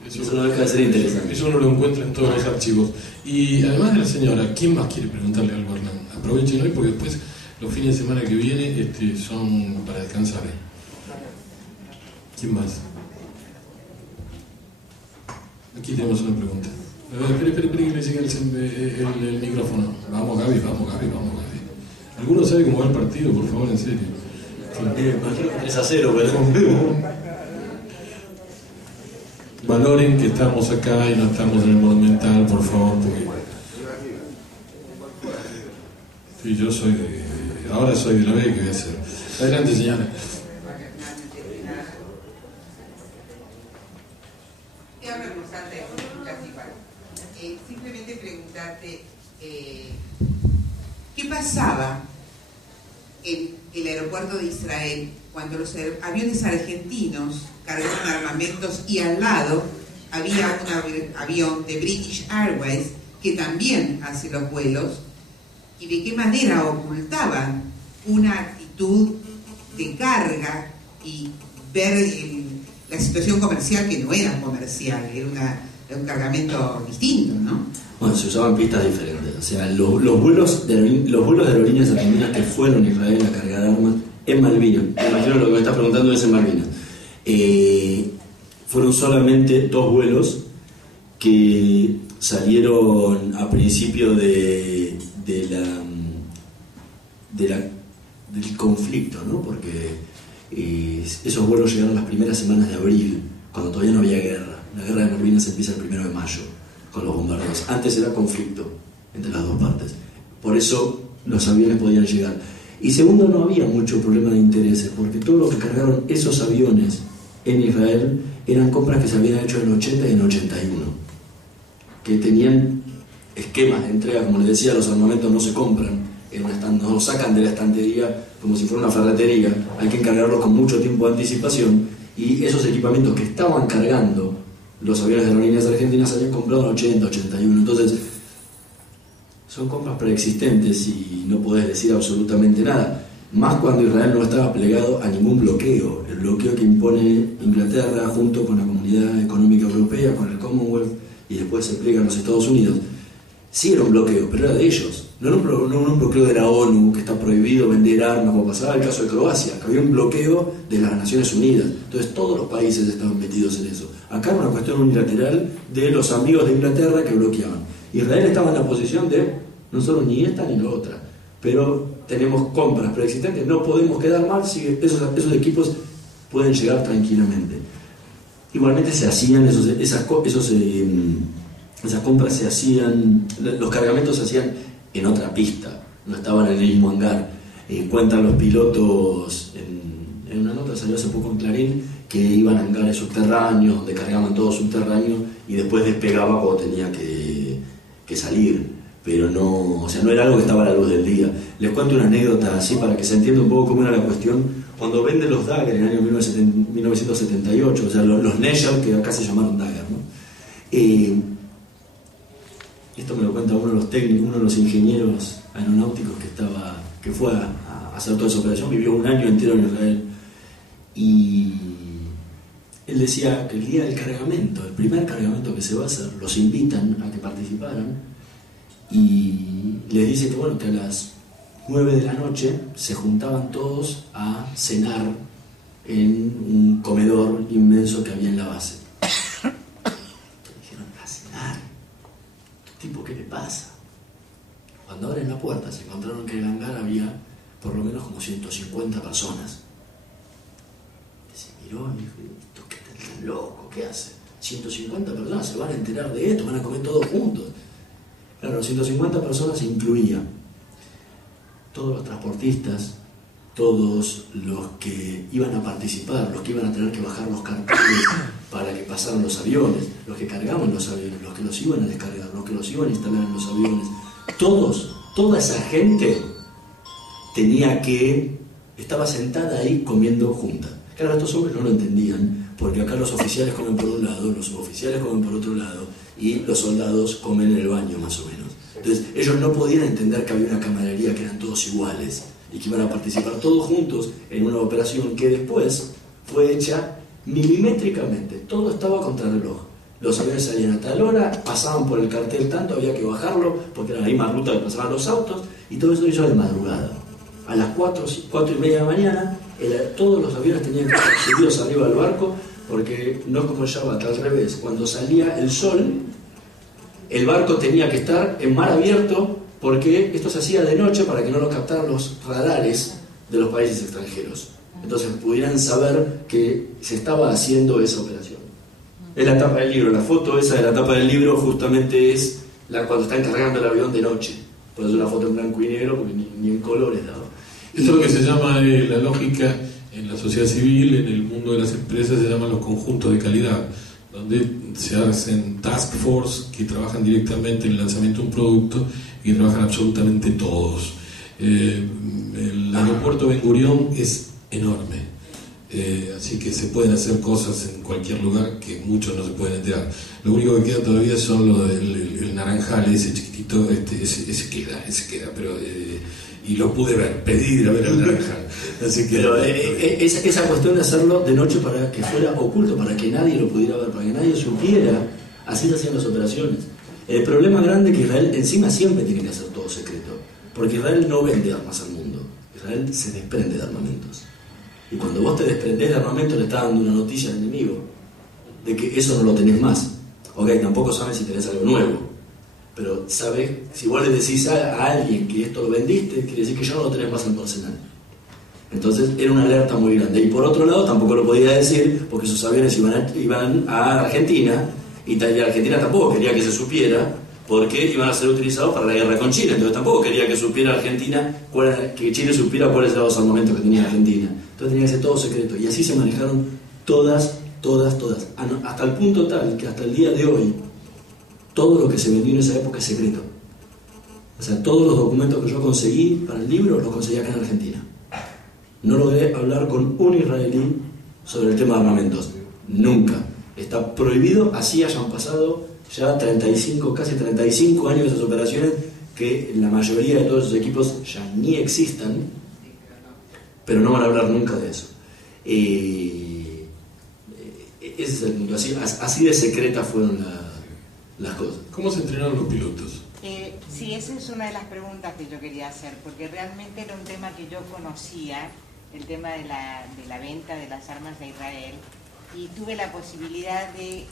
Eso no deja de ser interesante. Eso uno lo encuentra en todos los archivos. Y además de la señora, ¿quién más quiere preguntarle algo a Hernán? Aprovechen hoy porque después los fines de semana que viene son para descansar. ¿Quién más? Aquí tenemos una pregunta. Espere que le llegue el micrófono. Vamos Gaby. ¿Alguno sabe cómo va el partido? Por favor, en serio. 3-0, pero... Valoren que estamos acá y no estamos en el Monumental, por favor, porque... Sí, yo ahora soy de la B, ¿qué voy a hacer? Adelante, señora. Simplemente preguntarte ¿qué pasaba en el aeropuerto de Israel cuando los aviones argentinos cargaban armamentos y al lado había un avión de British Airways que también hace los vuelos, y de qué manera ocultaban una actitud de carga y ver la situación comercial, que no era comercial, era un cargamento distinto, ¿no? Bueno, se usaban pistas diferentes. O sea, los vuelos de aerolíneas argentinas que fueron a Israel a cargar armas en Malvinas, me imagino lo que me estás preguntando es en Malvinas, fueron solamente 2 vuelos que salieron a principio del conflicto, ¿no? Porque esos vuelos llegaron las primeras semanas de abril, cuando todavía no había guerra. La guerra de Malvinas empieza el 1 de mayo con los bombardeos. Antes era conflicto entre las dos partes. Por eso los aviones podían llegar. Y segundo, no había mucho problema de intereses, porque todo lo que cargaron esos aviones en Israel eran compras que se habían hecho en el 80 y en el 81, que tenían esquemas de entrega. Como les decía, los armamentos no se compran, no los sacan de la estantería como si fuera una ferretería, hay que encargarlos con mucho tiempo de anticipación, y esos equipamientos que estaban cargando los aviones de aerolíneas argentinas se habían comprado en 80, 81, entonces son compras preexistentes y no podés decir absolutamente nada, más cuando Israel no estaba plegado a ningún bloqueo. El bloqueo que impone Inglaterra junto con la Comunidad Económica Europea, con el Commonwealth, y después se pliega a los Estados Unidos, sí era un bloqueo, pero era de ellos, no era un bloqueo de la ONU, que está prohibido vender armas, como pasaba en el caso de Croacia, que había un bloqueo de las Naciones Unidas. Entonces todos los países estaban metidos en eso. Acá era una cuestión unilateral de los amigos de Inglaterra que bloqueaban. Israel estaba en la posición de nosotros ni esta ni la otra, pero tenemos compras preexistentes, no podemos quedar mal si esos equipos pueden llegar tranquilamente. Igualmente se hacían esas compras, se hacían, los cargamentos se hacían en otra pista, no estaban en el mismo hangar. Cuentan los pilotos, en una nota salió hace poco en Clarín, que iban a hangares subterráneos, donde cargaban todo subterráneo y después despegaba cuando tenía que salir. Pero no era algo que estaba a la luz del día. Les cuento una anécdota así para que se entienda un poco cómo era la cuestión. Cuando venden los Dagger en el año 1978, o sea, los Neger, que acá se llamaron Dagger, ¿no? Esto me lo cuenta uno de los técnicos, uno de los ingenieros aeronáuticos que fue a hacer toda esa operación, vivió un año entero en Israel. Y él decía que el día del cargamento, el primer cargamento que se va a hacer, los invitan a que participaran y les dice que bueno, que a las 9 de la noche se juntaban todos a cenar en un comedor inmenso que había en la base. Dijeron, ¿a cenar? ¿Tipo qué le pasa? Cuando abren la puerta se encontraron que en el hangar había por lo menos como 150 personas. Y se miró y dijo, ¿esto qué tan loco? ¿Qué hace? 150 personas se van a enterar de esto, van a comer todos juntos. Claro, 150 personas incluía todos los transportistas, todos los que iban a participar, los que iban a tener que bajar los carteles para que pasaran los aviones, los que cargaban los aviones, los que los iban a descargar, los que los iban a instalar en los aviones. Toda esa gente estaba sentada ahí comiendo junta. Claro, estos hombres no lo entendían, porque acá los oficiales comen por un lado, los suboficiales comen por otro lado, y los soldados comen en el baño, más o menos. Entonces, ellos no podían entender que había una camaradería, que eran todos iguales, y que iban a participar todos juntos en una operación que después fue hecha milimétricamente. Todo estaba contra el reloj. Los aviones salían a tal hora, pasaban por el cartel tanto, había que bajarlo, porque era la misma ruta que pasaban los autos, y todo eso hizo de madrugada. A las 4:30 de la mañana, todos los aviones tenían que estar subidos arriba del barco, porque no es como el Shabbat, al revés. Cuando salía el sol, el barco tenía que estar en mar abierto, porque esto se hacía de noche para que no lo captaran los radares de los países extranjeros. Entonces pudieran saber que se estaba haciendo esa operación. Es la tapa del libro, la foto esa de la tapa del libro justamente es cuando están cargando el avión de noche. Por eso es una foto en blanco y negro, porque ni en colores dado. Esto es lo que se llama la lógica en la sociedad civil, en el mundo de las empresas, se llaman los conjuntos de calidad, donde se hacen task force que trabajan directamente en el lanzamiento de un producto y que trabajan absolutamente todos. El aeropuerto Ben Gurión es enorme, así que se pueden hacer cosas en cualquier lugar que muchos no se pueden enterar. Lo único que queda todavía son el naranjal, ese chiquitito, ese queda, pero y lo pude ver, pedir a ver el naranjal. Así que, pero esa cuestión de hacerlo de noche para que fuera oculto, para que nadie lo pudiera ver, para que nadie supiera, así se hacían las operaciones. El problema grande es que Israel encima siempre tiene que hacer todo secreto, porque Israel no vende armas al mundo, Israel se desprende de armamentos. Y cuando vos te desprendés de armamento le estás dando una noticia al enemigo de que eso no lo tenés más. Ok, tampoco sabes si tenés algo nuevo, pero sabes, si vos le decís a alguien que esto lo vendiste, quiere decir que ya no lo tenés más en tu arsenal. Entonces era una alerta muy grande. Y por otro lado tampoco lo podía decir porque sus aviones iban a Argentina, y Argentina tampoco quería que se supiera, porque iban a ser utilizados para la guerra con Chile. Entonces tampoco quería que supiera Argentina, que Chile supiera cuáles eran los armamentos que tenía Argentina. Entonces tenía que ser todo secreto. Y así se manejaron todas. Hasta el punto tal que hasta el día de hoy, todo lo que se vendió en esa época es secreto. O sea, todos los documentos que yo conseguí para el libro los conseguí acá en Argentina. No logré hablar con un israelí sobre el tema de armamentos. Nunca. Está prohibido, así hayan pasado ya casi 35 años de esas operaciones, que la mayoría de todos esos equipos ya ni existan, pero no van a hablar nunca de eso. Ese es el punto. Así de secretas fueron las cosas. ¿Cómo se entrenaron los pilotos? Sí, esa es una de las preguntas que yo quería hacer, porque realmente era un tema que yo conocía, el tema de la venta de las armas de Israel, y tuve la posibilidad de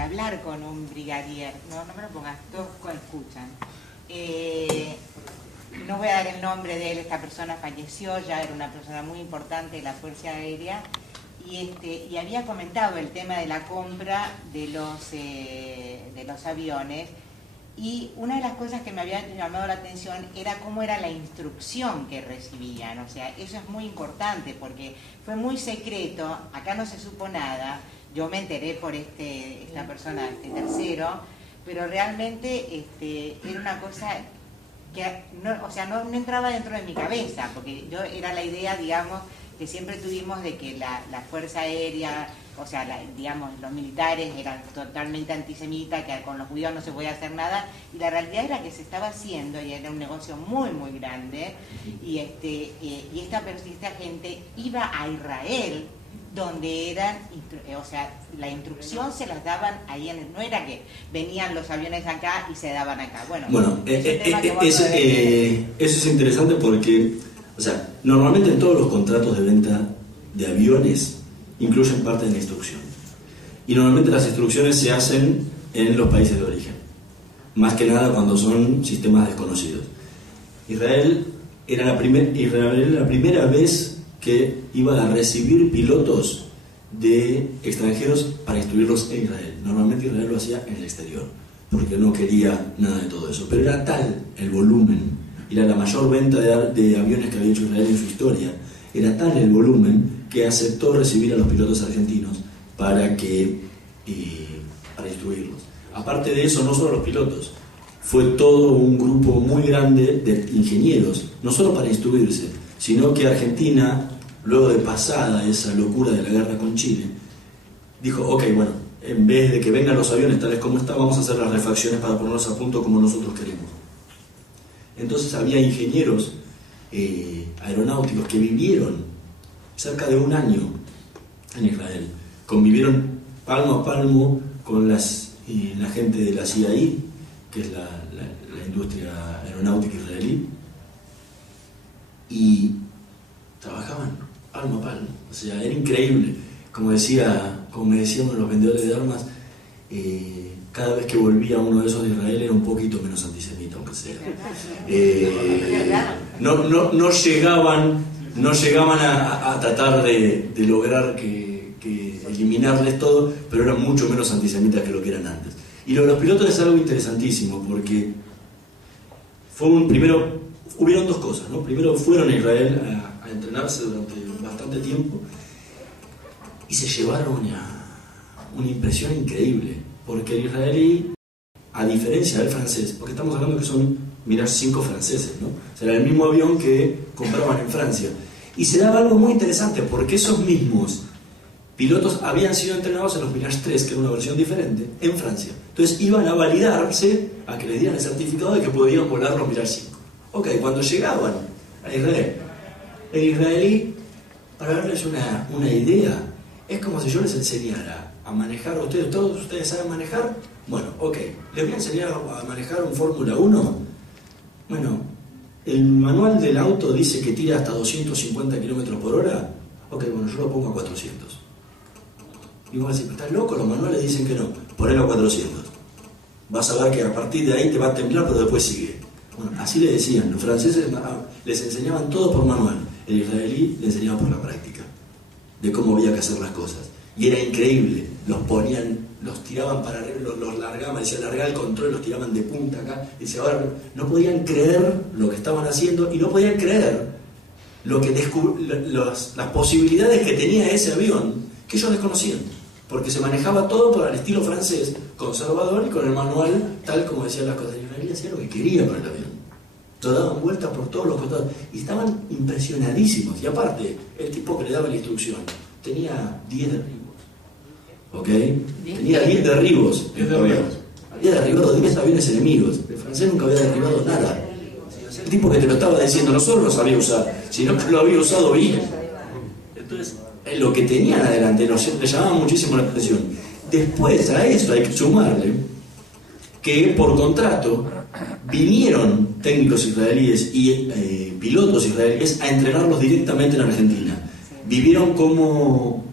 hablar con un brigadier. No me lo pongas, todos escuchan. No voy a dar el nombre de él, esta persona falleció, ya era una persona muy importante de la Fuerza Aérea, y había comentado el tema de la compra de los aviones, y una de las cosas que me había llamado la atención era cómo era la instrucción que recibían. O sea, eso es muy importante porque fue muy secreto, acá no se supo nada, yo me enteré por esta persona, tercero, pero realmente era una cosa que no entraba dentro de mi cabeza, porque era la idea, digamos, que siempre tuvimos de que la Fuerza Aérea, o sea, digamos, los militares eran totalmente antisemitas, que con los judíos no se podía hacer nada, y la realidad era que se estaba haciendo, y era un negocio muy, muy grande, y esta gente iba a Israel, donde la instrucción se las daban ahí, no era que venían los aviones acá y se daban acá. Bueno, eso es interesante porque, o sea, normalmente en todos los contratos de venta de aviones incluyen parte de la instrucción. Y normalmente las instrucciones se hacen en los países de origen, más que nada cuando son sistemas desconocidos. Israel era la primera vez que iba a recibir pilotos de extranjeros para instruirlos en Israel. Normalmente Israel lo hacía en el exterior. porque no quería nada de todo eso. Pero era tal el volumen, era la mayor venta de aviones que había hecho Israel en su historia, era tal el volumen que aceptó recibir a los pilotos argentinos para instruirlos. Aparte de eso, no solo los pilotos, fue todo un grupo muy grande de ingenieros, no solo para instruirse, sino que Argentina, luego de pasada esa locura de la guerra con Chile, dijo, ok, bueno, en vez de que vengan los aviones tales como están, vamos a hacer las refacciones para ponerlos a punto como nosotros queremos. Entonces había ingenieros aeronáuticos que vivieron cerca de un año en Israel, convivieron palmo a palmo con la gente de la CIA, que es la industria aeronáutica israelí, y trabajaban palmo a palmo. O sea, era increíble. Como me decían los vendedores de armas, cada vez que volvía uno de esos de Israel era un poquito menos antisemita, aunque sea. No llegaban a tratar de lograr que eliminarles todo, pero eran mucho menos antisemitas que lo que eran antes. Y lo de los pilotos es algo interesantísimo, porque primero hubieron dos cosas, ¿no? Primero fueron a Israel a entrenarse durante bastante tiempo y se llevaron una impresión increíble, porque el israelí, a diferencia del francés, porque estamos hablando que son Mirage 5 franceses, ¿no? O sea, era el mismo avión que compraban en Francia, y se daba algo muy interesante, porque esos mismos pilotos habían sido entrenados en los Mirage 3, que era una versión diferente, en Francia. Entonces iban a validarse, a que les dieran el certificado de que podían volar los Mirage 5. Ok, cuando llegaban a Israel, el israelí, para darles una idea, es como si yo les enseñara a manejar a ustedes. ¿Todos ustedes saben manejar? Bueno, ok, les voy a enseñar a manejar un Fórmula 1. Bueno, el manual del auto dice que tira hasta 250 km por hora. Ok, bueno, yo lo pongo a 400. Y vos decís, ¿estás loco? Los manuales dicen que no. Ponelo a 400. Vas a ver que a partir de ahí te va a temblar, pero después sigue. Bueno, así le decían. Los franceses les enseñaban todo por manual. El israelí le enseñaba por la práctica, de cómo había que hacer las cosas. Y era increíble. Los tiraban para arriba, los largaban, decían, larga el control, los tiraban de punta acá. Y dice, ahora no podían creer lo que estaban haciendo, y no podían creer las posibilidades que tenía ese avión, que ellos desconocían, porque se manejaba todo por el estilo francés, conservador, y con el manual tal como decían las cosas. Y en realidad hacía lo que quería con el avión. Todos daban vueltas por todos los costados y estaban impresionadísimos. Y aparte, el tipo que le daba la instrucción tenía 10 derribos. ¿Ok? Tenía 10 derribos. 10 derribado 10 aviones enemigos. El francés nunca había derribado nada. El tipo que te lo estaba diciendo no solo lo sabía usar, sino que lo había usado bien. Entonces, lo que tenían adelante le llamaba muchísimo la atención. Después a eso hay que sumarle que por contrato vinieron técnicos israelíes y pilotos israelíes a entrenarlos directamente en Argentina. Vivieron como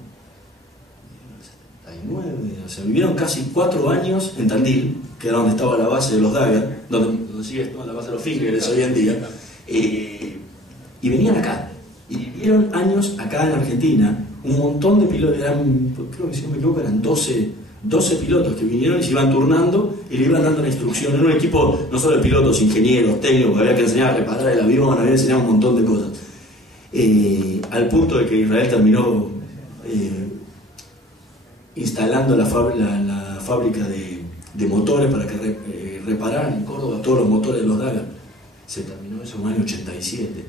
79, o sea, vivieron casi 4 años en Tandil, que era donde estaba la base de los Daga, donde sigue la base de los Fingers hoy en día, y venían acá, y vivieron años acá en Argentina. Un montón de pilotos, creo que si no me equivoco eran 12 pilotos que vinieron y se iban turnando y le iban dando la instrucción. Era un equipo no solo de pilotos, ingenieros, técnicos, que había que enseñar a reparar el avión, había enseñado un montón de cosas. Al punto de que Israel terminó instalando la fábrica de motores para que repararan en Córdoba todos los motores de los Daga. Se terminó eso en el año 87.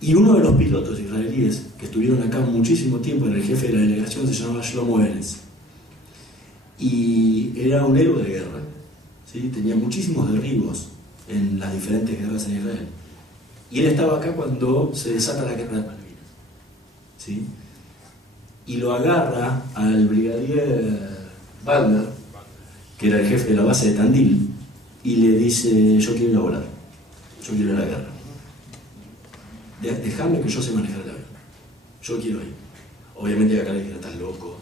Y uno de los pilotos israelíes que estuvieron acá muchísimo tiempo, era el jefe de la delegación, se llamaba Shlomo Eres. Y era un héroe de guerra, ¿sí? Tenía muchísimos derribos en las diferentes guerras en Israel. Y él estaba acá cuando se desata la guerra de Malvinas, ¿sí? Y lo agarra al brigadier Wagner, que era el jefe de la base de Tandil, y le dice, yo quiero ir a volar, yo quiero ir a la guerra. Dejame que yo sé manejar el avión, yo quiero ir. Obviamente acá le dije, estás loco,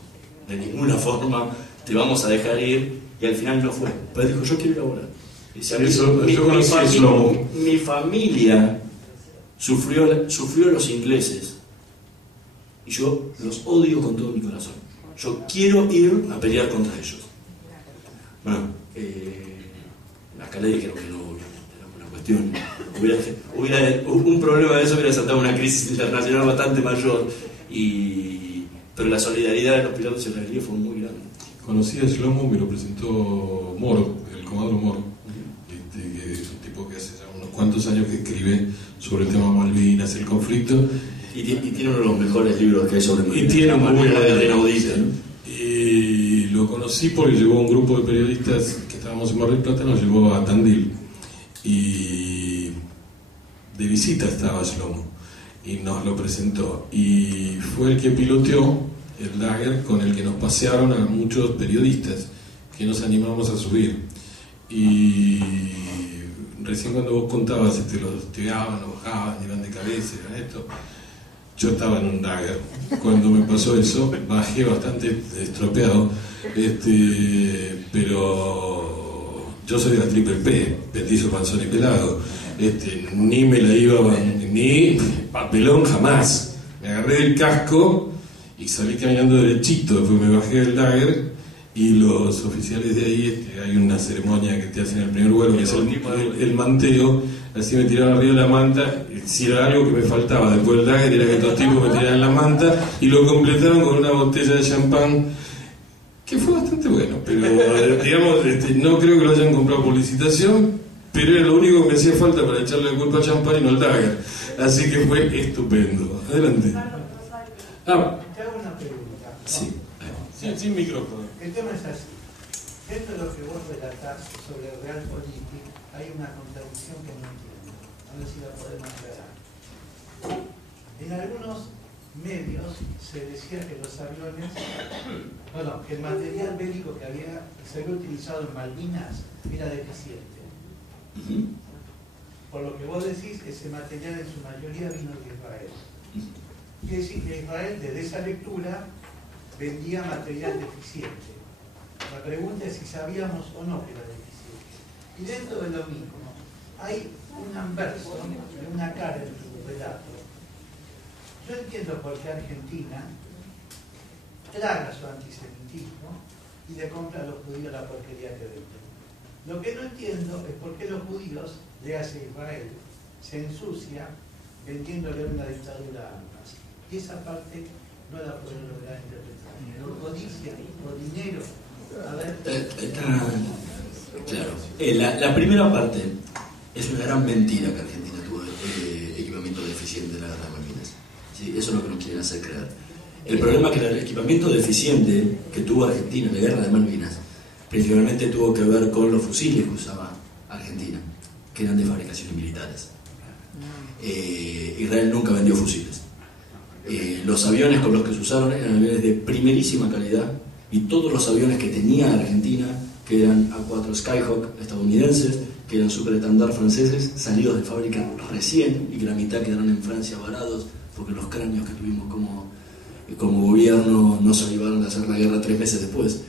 de ninguna forma te vamos a dejar ir, y al final no fue. Pero dijo, yo quiero ir a volar. Mi familia sufrió los ingleses, y yo los odio con todo mi corazón. Yo quiero ir a pelear contra ellos. Bueno, Acá le dijeron que no, era una cuestión. Un problema de eso hubiera desatado una crisis internacional bastante mayor. Pero la solidaridad de los pilotos israelíes fue muy grande. Conocí a Shlomo, me lo presentó Moro, el comandante Moro, que es un tipo que hace ya unos cuantos años que escribe sobre el tema Malvinas, el conflicto. Y tiene uno de los mejores libros que hay sobre Malvinas. Y tiene un muy de inaudita, ¿no? Y lo conocí porque llegó un grupo de periodistas que estábamos en Mar del Plata, nos llevó a Tandil. Y de visita estaba Shlomo y nos lo presentó. Y fue el que piloteó el Dagger con el que nos pasearon a muchos periodistas que nos animamos a subir. Y recién cuando vos contabas, los tiraban, los bajaban, iban de cabeza, eran esto. Yo estaba en un Dagger. Cuando me pasó eso, bajé bastante estropeado, pero yo soy de la Triple P, petizo, panzón y pelado. Ni me la iba, ni papelón jamás. Me agarré del casco y salí caminando derechito. Después me bajé del Dagger y los oficiales de ahí, hay una ceremonia que te hacen en el primer vuelo, que es el manteo. Así me tiraron arriba de la manta. Si era algo que me faltaba después del Dagger, era que estos tipos me tiraran la manta y lo completaron con una botella de champán que fue bastante bueno, pero digamos, no creo que lo hayan comprado por licitación, pero era lo único que me hacía falta para echarle la culpa a champán y no al Dagger, así que fue estupendo. Adelante. Te hago una pregunta. Sí. Sin micrófono. El tema es así. Dentro de lo que vos relatás sobre el Realpolitik hay una contradicción que no entiendo. A ver si la podemos aclarar. En algunos medios se decía que los aviones, que el material bélico que se había utilizado en Malvinas era deficiente. Por lo que vos decís, ese material en su mayoría vino de Israel. Quiere decir que Israel, desde esa lectura, vendía material deficiente. La pregunta es si sabíamos o no que era deficiente. Y dentro de lo mismo, hay un anverso y una cara en tu relato. Yo entiendo por qué Argentina traga su antisemitismo y le compra a los judíos la porquería que venden. Lo que no entiendo es por qué los judíos, le hace Israel, se ensucia vendiéndole una dictadura a armas. Y esa parte no la pueden lograr interpretar. Por codicia, por dinero. A ver. Claro. La primera parte es una gran mentira que Argentina tuvo equipamiento deficiente de la guerra de Malvinas. ¿Sí? Eso es lo que nos quieren hacer creer. El problema es que el equipamiento deficiente que tuvo Argentina en la guerra de Malvinas principalmente tuvo que ver con los fusiles que usaba Argentina, que eran de fabricaciones militares. Israel nunca vendió fusiles. Los aviones con los que se usaron eran aviones de primerísima calidad, y todos los aviones que tenía Argentina, que eran A4 Skyhawk estadounidenses, que eran Super Standard franceses, salidos de fábrica recién, y que la mitad quedaron en Francia varados porque los cráneos que tuvimos como gobierno no se ayudaron a hacer la guerra 3 meses después.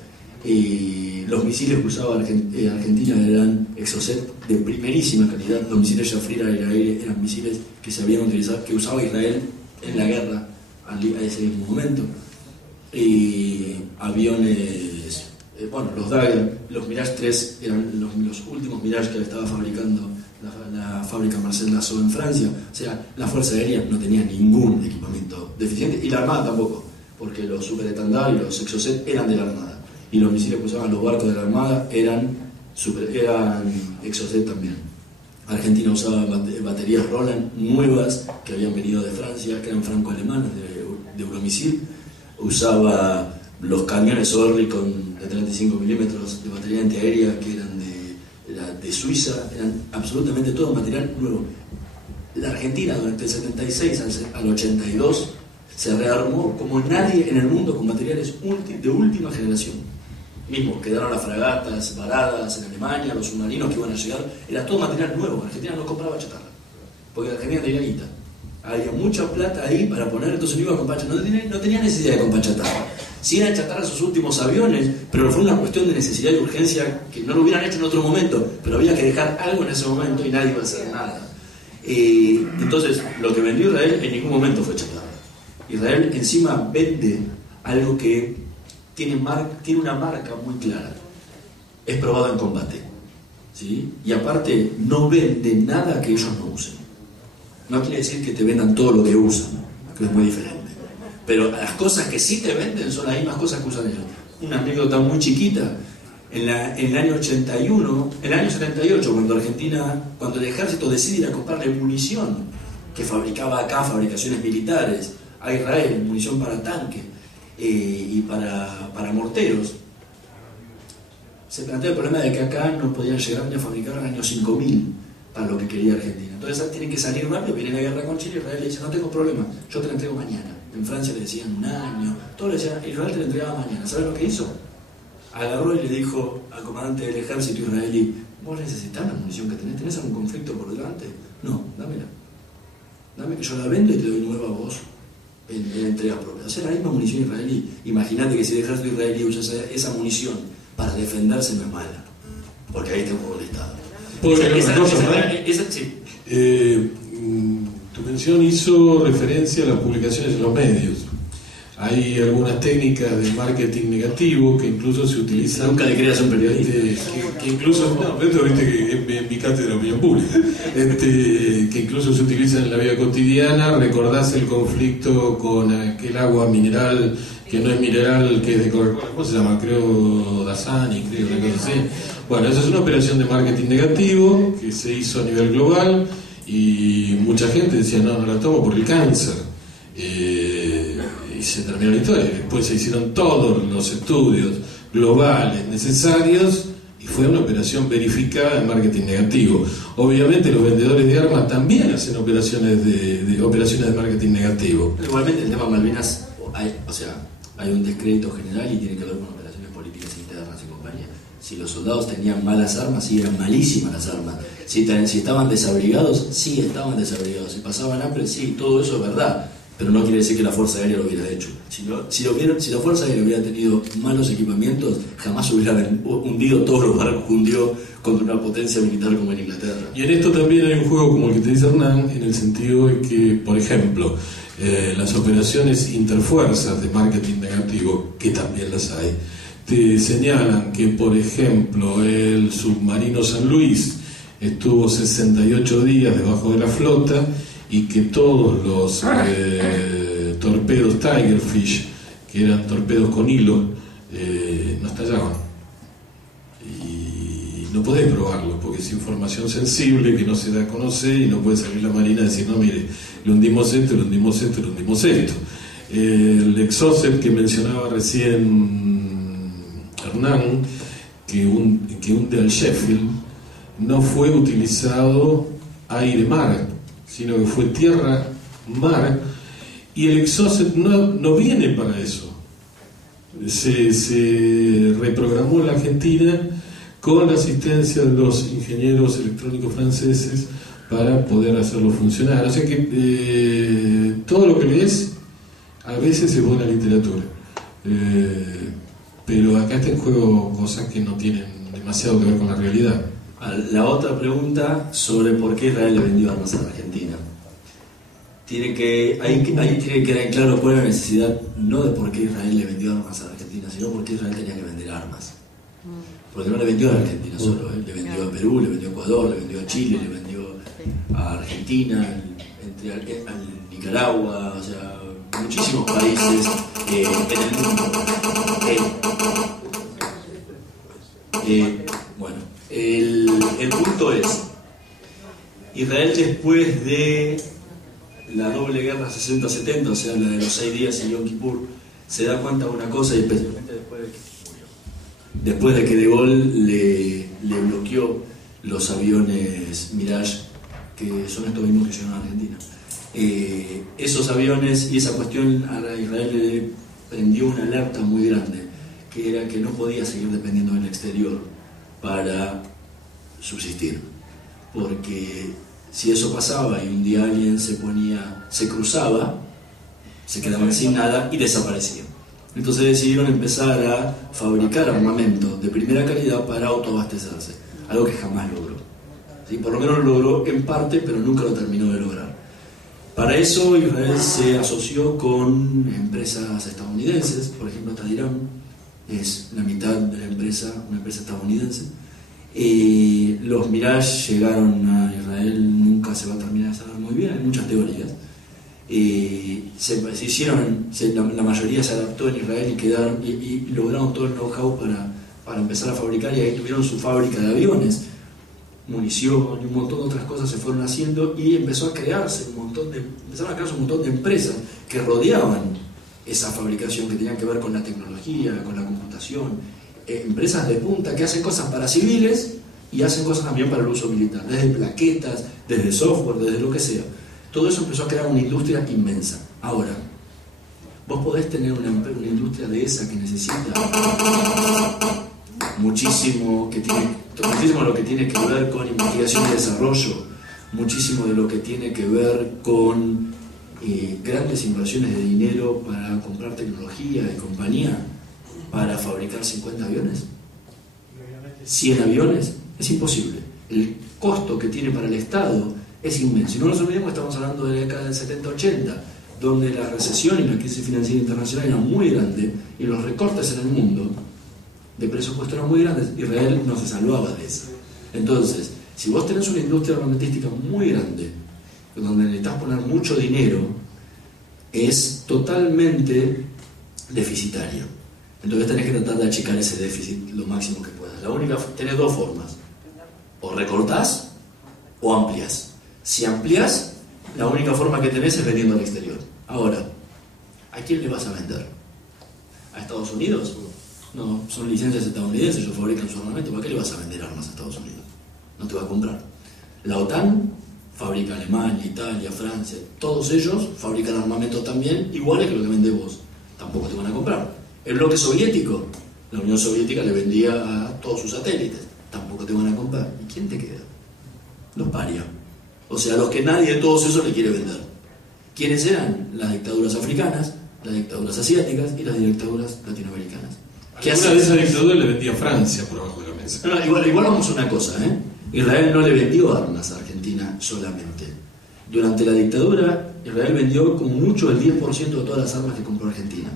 Y los misiles que usaba Argentina eran Exocet de primerísima calidad. Los misiles Shafir aire-aire eran misiles que se habían utilizado, que usaba Israel en la guerra a ese mismo momento. Y aviones, los Dagger, los Mirage 3 eran los últimos Mirage que estaba fabricando la fábrica Marcel Dassault en Francia. O sea, la Fuerza Aérea no tenía ningún equipamiento deficiente, y la Armada tampoco, porque los Super Standard y los Exocet eran de la Armada, y los misiles que usaban los barcos de la Armada eran Exocet también. Argentina usaba baterías Roland nuevas que habían venido de Francia, que eran franco-alemanas de Euromisil. Usaba los camiones Orly de 35 milímetros de batería antiaérea, que eran de Suiza. Eran absolutamente todo material nuevo. La Argentina durante el 76 al 82 se rearmó como nadie en el mundo con materiales de última generación. Mismo quedaron las fragatas varadas en Alemania, los submarinos que iban a llegar, era todo material nuevo. Argentina no compraba chatarra, porque Argentina tenía guita. Había mucha plata ahí para poner, entonces no iba a comprar chatarra, no tenía necesidad de comprar chatarra. Sí eran chatarra sus últimos aviones, pero fue una cuestión de necesidad y urgencia que no lo hubieran hecho en otro momento, pero había que dejar algo en ese momento y nadie iba a hacer nada. Entonces, lo que vendió Israel en ningún momento fue chatarra. Israel encima vende algo que tiene una marca muy clara: es probado en combate. ¿sí? Y aparte no vende nada que ellos no usen. No quiere decir que te vendan todo lo que usan, que es muy diferente. Pero las cosas que sí te venden son las mismas cosas que usan ellos. Una anécdota muy chiquita. En el año 81, en el año 78, cuando el ejército decide ir a comprarle munición que fabricaba acá, fabricaciones militares, a Israel, munición para tanque y para morteros, se plantea el problema de que acá no podían llegar ni a fabricar en el año 5000 para lo que quería Argentina. Entonces tienen que salir rápido, viene la guerra con Chile, Israel le dice, no tengo problema, yo te la entrego mañana. En Francia le decían un año, todos le decían, Israel te la entregaba mañana. ¿Sabes lo que hizo? Agarró y le dijo al comandante del ejército israelí, ¿vos necesitas la munición que tenés? ¿Tenés algún conflicto por delante? No, dámela. Dame que yo la vendo y te doy nueva a vos en entrega propia. O sea, la misma munición israelí. Imagínate que si el ejército israelí usa esa munición para defenderse, no es mala, porque ahí está un juego de Estado. Tu mención hizo referencia a las publicaciones en los medios. Hay algunas técnicas de marketing negativo que incluso se utilizan. Nunca le creas a un periodista. Que incluso, no, esto viste que en mi cátedra de opinión pública, que incluso se utilizan en la vida cotidiana. Recordás el conflicto con aquel agua mineral que no es mineral, que es de Coca-Cola, ¿cómo se llama? Creo Dasani, creo, una cosa así. Bueno, esa es una operación de marketing negativo que se hizo a nivel global y mucha gente decía, no la tomo por el cáncer. Y se terminó la historia. Después se hicieron todos los estudios globales necesarios y fue una operación verificada de marketing negativo. Obviamente los vendedores de armas también hacen operaciones de marketing negativo. Igualmente el tema Malvinas, hay un descrédito general y tiene que ver con operaciones políticas internas y compañía. Si los soldados tenían malas armas, sí eran malísimas las armas. Si estaban desabrigados, sí estaban desabrigados. Si pasaban hambre, sí, todo eso es verdad. Pero no quiere decir que la Fuerza Aérea lo hubiera hecho. Si la Fuerza Aérea hubiera tenido malos equipamientos, jamás hubieran hundido todos los barcos que hundió contra una potencia militar como en Inglaterra. Y en esto también hay un juego como el que te dice Hernán, en el sentido de que, por ejemplo, las operaciones interfuerzas de marketing negativo, que también las hay, te señalan que, por ejemplo, el submarino San Luis estuvo 68 días debajo de la flota y que todos los torpedos Tigerfish, que eran torpedos con hilo, no estallaban. Y no podés probarlo porque es información sensible que no se da a conocer y no puede salir la marina a decir, no, mire, le hundimos esto, le hundimos esto, le hundimos esto. El Exocet que mencionaba recién Hernán, que hunde al Sheffield, no fue utilizado aire-mar, sino que fue tierra-mar, y el Exocet no viene para eso. Se reprogramó en la Argentina con la asistencia de los ingenieros electrónicos franceses para poder hacerlo funcionar. O sea que todo lo que lees a veces es buena literatura, pero acá está en juego cosas que no tienen demasiado que ver con la realidad. La otra pregunta sobre por qué Israel le vendió armas a la Argentina. Ahí tiene que quedar claro cuál es la necesidad, no de por qué Israel le vendió armas a la Argentina, sino por qué Israel tenía que vender armas. Porque no le vendió a la Argentina solo, le vendió a Perú, le vendió a Ecuador, le vendió a Chile, le vendió a Argentina, a Nicaragua, o sea, muchísimos países en el mundo. Bueno, el punto es, Israel después de la doble guerra 60-70, o sea, la de los 6 días y Yom Kippur, se da cuenta de una cosa, y especialmente después de que De Gaulle le bloqueó los aviones Mirage, que son estos mismos que llegaron a Argentina. Esos aviones y esa cuestión a Israel le prendió una alerta muy grande, que era que no podía seguir dependiendo del exterior para subsistir, porque si eso pasaba y un día alguien se cruzaba, se quedaban sin nada y desaparecían. Entonces decidieron empezar a fabricar armamento de primera calidad para autoabastecerse, algo que jamás logró. ¿Sí? Por lo menos lo logró en parte, pero nunca lo terminó de lograr. Para eso Israel se asoció con empresas estadounidenses, por ejemplo Tadiram es la mitad de la empresa, una empresa estadounidense, Los Mirage llegaron a Israel, nunca se va a terminar de saber muy bien, hay muchas teorías. La mayoría se adaptó en Israel y lograron todo el know-how para empezar a fabricar, y ahí tuvieron su fábrica de aviones, munición y un montón de otras cosas se fueron haciendo, y empezaron a crearse un montón de empresas que rodeaban esa fabricación, que tenían que ver con la tecnología, con la computación, empresas de punta que hacen cosas para civiles y hacen cosas también para el uso militar, desde plaquetas, desde software, desde lo que sea. Todo eso empezó a crear una industria inmensa. Ahora, vos podés tener una industria de esa que necesita muchísimo de lo que tiene que ver con investigación y desarrollo, muchísimo de lo que tiene que ver con grandes inversiones de dinero para comprar tecnología y compañía para fabricar 50 aviones, 100 aviones. Es imposible. El costo que tiene para el Estado es inmenso. Y no nos olvidemos que estamos hablando de la década del 70-80, donde la recesión y la crisis financiera internacional eran muy grandes y los recortes en el mundo de presupuesto eran muy grandes. Israel no se salvaba de eso. Entonces, si vos tenés una industria armamentística muy grande, donde necesitas poner mucho dinero, es totalmente deficitario. Entonces tenés que tratar de achicar ese déficit lo máximo que puedas. Tenés dos formas: o recortás o amplias. Si amplias, la única forma que tenés es vendiendo al exterior. Ahora, ¿a quién le vas a vender? ¿A Estados Unidos? No, son licencias estadounidenses, ellos fabrican su armamento. ¿Para qué le vas a vender armas a Estados Unidos? No te va a comprar. La OTAN fabrica Alemania, Italia, Francia, todos ellos fabrican armamento también, iguales que lo que vendés vos. Tampoco te van a comprar. El bloque soviético, la Unión Soviética le vendía a todos sus satélites. Tampoco te van a comprar. ¿Y quién te queda? Los parias. O sea, los que nadie de todos esos le quiere vender. ¿Quiénes eran? Las dictaduras africanas, las dictaduras asiáticas y las dictaduras latinoamericanas. ¿Qué hacía? De esas dictaduras le vendía a Francia por abajo de la mesa. No, igual vamos a una cosa, ¿eh? Israel no le vendió armas a Argentina solamente. Durante la dictadura, Israel vendió como mucho el 10% de todas las armas que compró Argentina.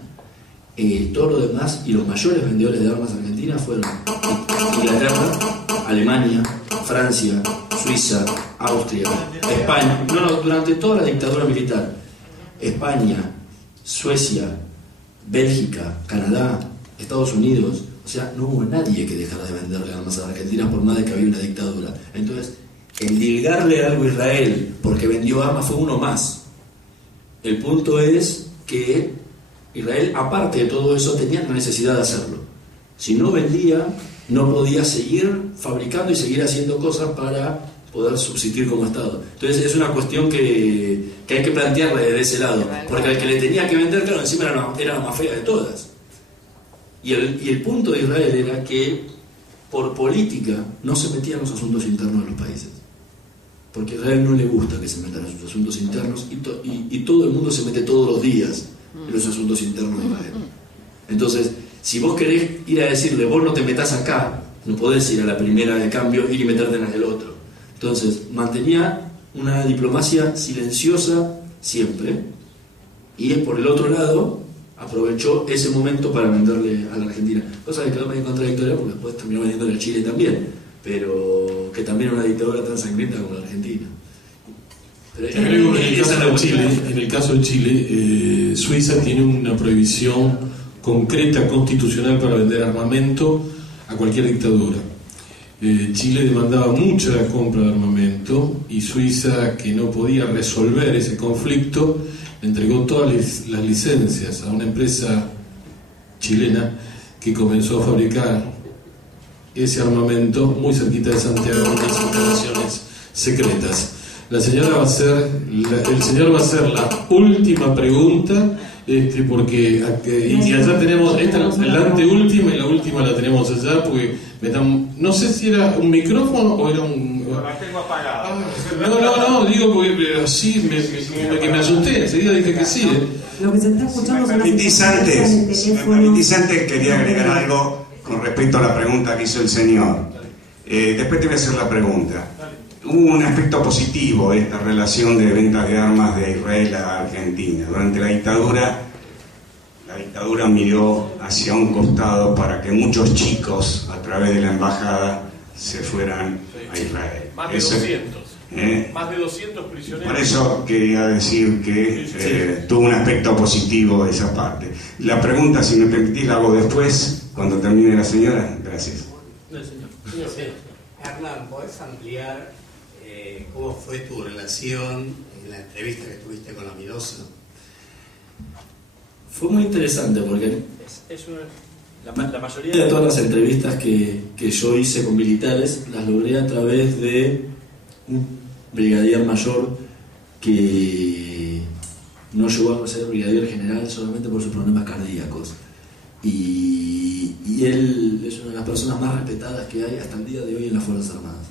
Todo lo demás, y los mayores vendedores de armas a Argentina fueron Inglaterra, Alemania, Francia, Suiza, Austria, España. Durante toda la dictadura militar, España, Suecia, Bélgica, Canadá, Estados Unidos. O sea, no hubo nadie que dejara de venderle armas a Argentina por más de que había una dictadura. Entonces, endilgarle algo a Israel porque vendió armas fue uno más. El punto es que Israel, aparte de todo eso, tenía la necesidad de hacerlo. Si no vendía, no podía seguir fabricando y seguir haciendo cosas para poder subsistir como Estado. Entonces es una cuestión que hay que plantearla desde ese lado, porque al que le tenía que vender, claro, encima era la más fea de todas. Y el punto de Israel era que por política no se metía en los asuntos internos de los países, porque a Israel no le gusta que se metan en sus asuntos internos, y todo el mundo se mete todos los días en los asuntos internos de Israel. Entonces, si vos querés ir a decirle, vos no te metás acá, no podés ir a la primera de cambio, ir y meterte en la del otro. Entonces, mantenía una diplomacia silenciosa siempre, y por el otro lado aprovechó ese momento para venderle a la Argentina, cosa que quedó medio contradictoria porque después terminó vendiéndole a Chile también, pero que también era una dictadura tan sangrienta como la Argentina. Pero en el caso de Chile, Suiza tiene una prohibición concreta constitucional para vender armamento a cualquier dictadura. Chile demandaba mucha compra de armamento y Suiza, que no podía resolver ese conflicto, entregó todas las licencias a una empresa chilena que comenzó a fabricar ese armamento muy cerquita de Santiago, en unas instalaciones secretas. El señor va a hacer la última pregunta, porque y allá tenemos la anteúltima y la última la tenemos allá, porque no sé si era un micrófono o era un... La tengo apagada. No, digo porque así que me asusté, enseguida dije que sí. Lo que se está escuchando son Si me permitís antes, quería agregar algo con respecto a la pregunta que hizo el señor. Después te voy a hacer la pregunta. Hubo un aspecto positivo de esta relación de ventas de armas de Israel a Argentina. Durante la dictadura miró hacia un costado para que muchos chicos, a través de la embajada, se fueran a Israel. Más de 200. Más de 200 prisioneros. Por eso quería decir que tuvo un aspecto positivo de esa parte. La pregunta, si me permitís, la hago después, cuando termine la señora. Gracias. Hernán, ¿podés ampliar cómo fue tu relación en la entrevista que tuviste con Amidoso? Fue muy interesante porque la mayoría de todas las entrevistas que yo hice con militares las logré a través de un brigadier mayor que no llegó a ser brigadier general solamente por sus problemas cardíacos. Y él es una de las personas más respetadas que hay hasta el día de hoy en las Fuerzas Armadas.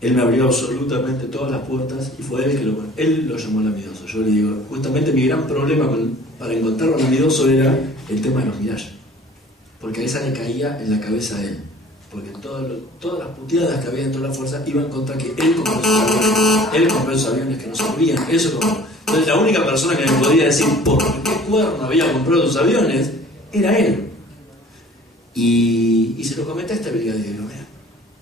Él me abrió absolutamente todas las puertas y fue él lo llamó Lamidoso. Yo le digo, justamente mi gran problema para encontrarlo a Lamidoso era el tema de los Mirage, porque a esa le caía en la cabeza a él, porque todas las puteadas que había dentro de la fuerza iban contra que él compró esos aviones que no servían. Entonces la única persona que me podía decir por qué cuerno había comprado esos aviones era él. Y se lo comenté a este brigadier y digo, mira,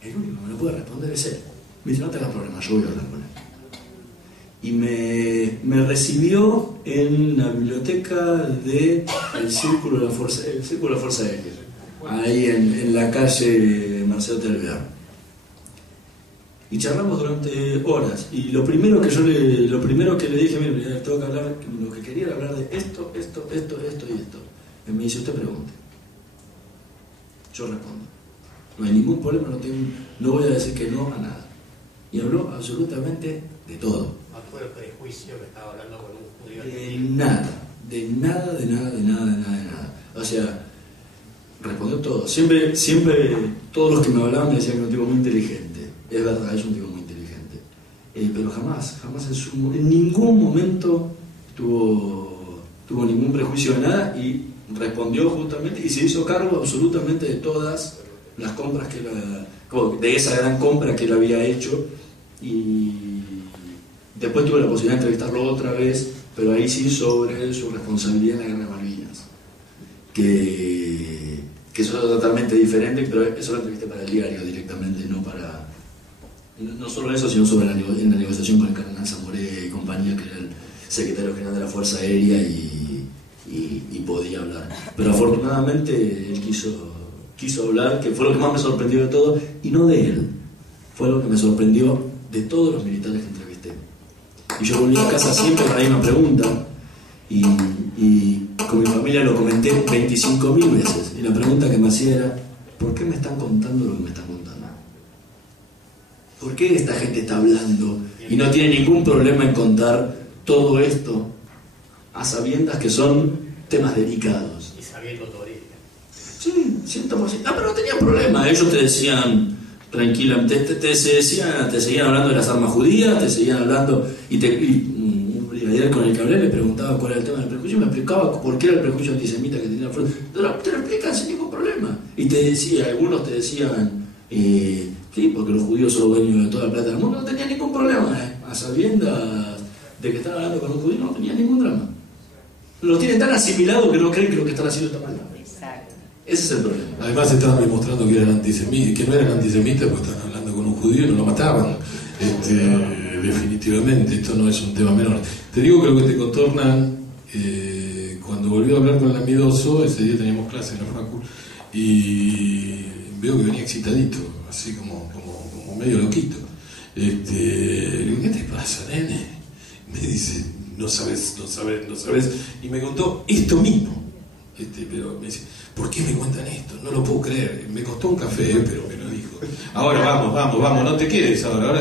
el único que me lo puede responder es él. Me dice, no tengas problema, yo voy a hablar con él. Y me recibió en la biblioteca del Círculo de la Fuerza Aérea, ahí en la calle Marcelo Telvear. Y charlamos durante horas. Y lo primero que le dije, mire, tengo que hablar, lo que quería era hablar de esto y esto. Y me dice, usted pregunte. Yo respondo. No hay ningún problema, no voy a decir que no a nada. Y habló absolutamente de todo. ¿No fue el prejuicio que estaba hablando con un judío? De nada. O sea, respondió todo. Siempre todos los que me hablaban me decían que era un tipo muy inteligente. Es verdad, es un tipo muy inteligente. Pero jamás en ningún momento tuvo ningún prejuicio de nada y respondió justamente y se hizo cargo absolutamente de todas las compras de esa gran compra que él había hecho. Y después tuve la posibilidad de entrevistarlo otra vez, pero ahí sí sobre su responsabilidad en la Guerra de Malvinas, que eso es totalmente diferente, pero eso lo entrevisté para el diario directamente, no solo eso, sino sobre en la negociación con el cardenal Zamoré y compañía, que era el secretario general de la Fuerza Aérea y podía hablar. Pero afortunadamente él quiso hablar, que fue lo que más me sorprendió de todo, y no de él, fue lo que me sorprendió de todos los militares que entrevisté. Y yo volví a casa siempre con la misma pregunta, y con mi familia lo comenté 25.000 veces, y la pregunta que me hacía era, ¿por qué me están contando lo que me están contando? ¿Por qué esta gente está hablando y no tiene ningún problema en contar todo esto a sabiendas que son temas delicados? Y sabiendo tu origen. Sí, 100%. Pero no tenían problema. Ellos te decían tranquilamente, te seguían hablando de las armas judías, te seguían hablando, y un brigadier con el que hablé le preguntaba cuál era el tema del prejuicio, me explicaba por qué era el prejuicio antisemita que tenía la fuerza. Te lo explican sin ningún problema. Y algunos te decían, sí, porque los judíos son los dueños de toda la plata del mundo. No tenía ningún problema, a sabiendas de que están hablando con un judío, no tenía ningún drama. Lo tienen tan asimilado que no creen que lo que están haciendo está mal. Exacto. Ese es el problema. Además estaban demostrando que eran antisemitas, que no eran antisemitas porque estaban hablando con un judío y no lo mataban. Definitivamente, esto no es un tema menor. Te digo que lo que te contó Hernán, cuando volvió a hablar con el Lamidoso, ese día teníamos clase en la facu, y veo que venía excitadito, así como medio loquito. ¿Qué te pasa, nene? Me dice, no sabes. Y me contó esto mismo. Pero me dice, ¿por qué me cuentan esto? No lo puedo creer. Me costó un café, pero me lo dijo. Ahora vamos, no te quedes ahora.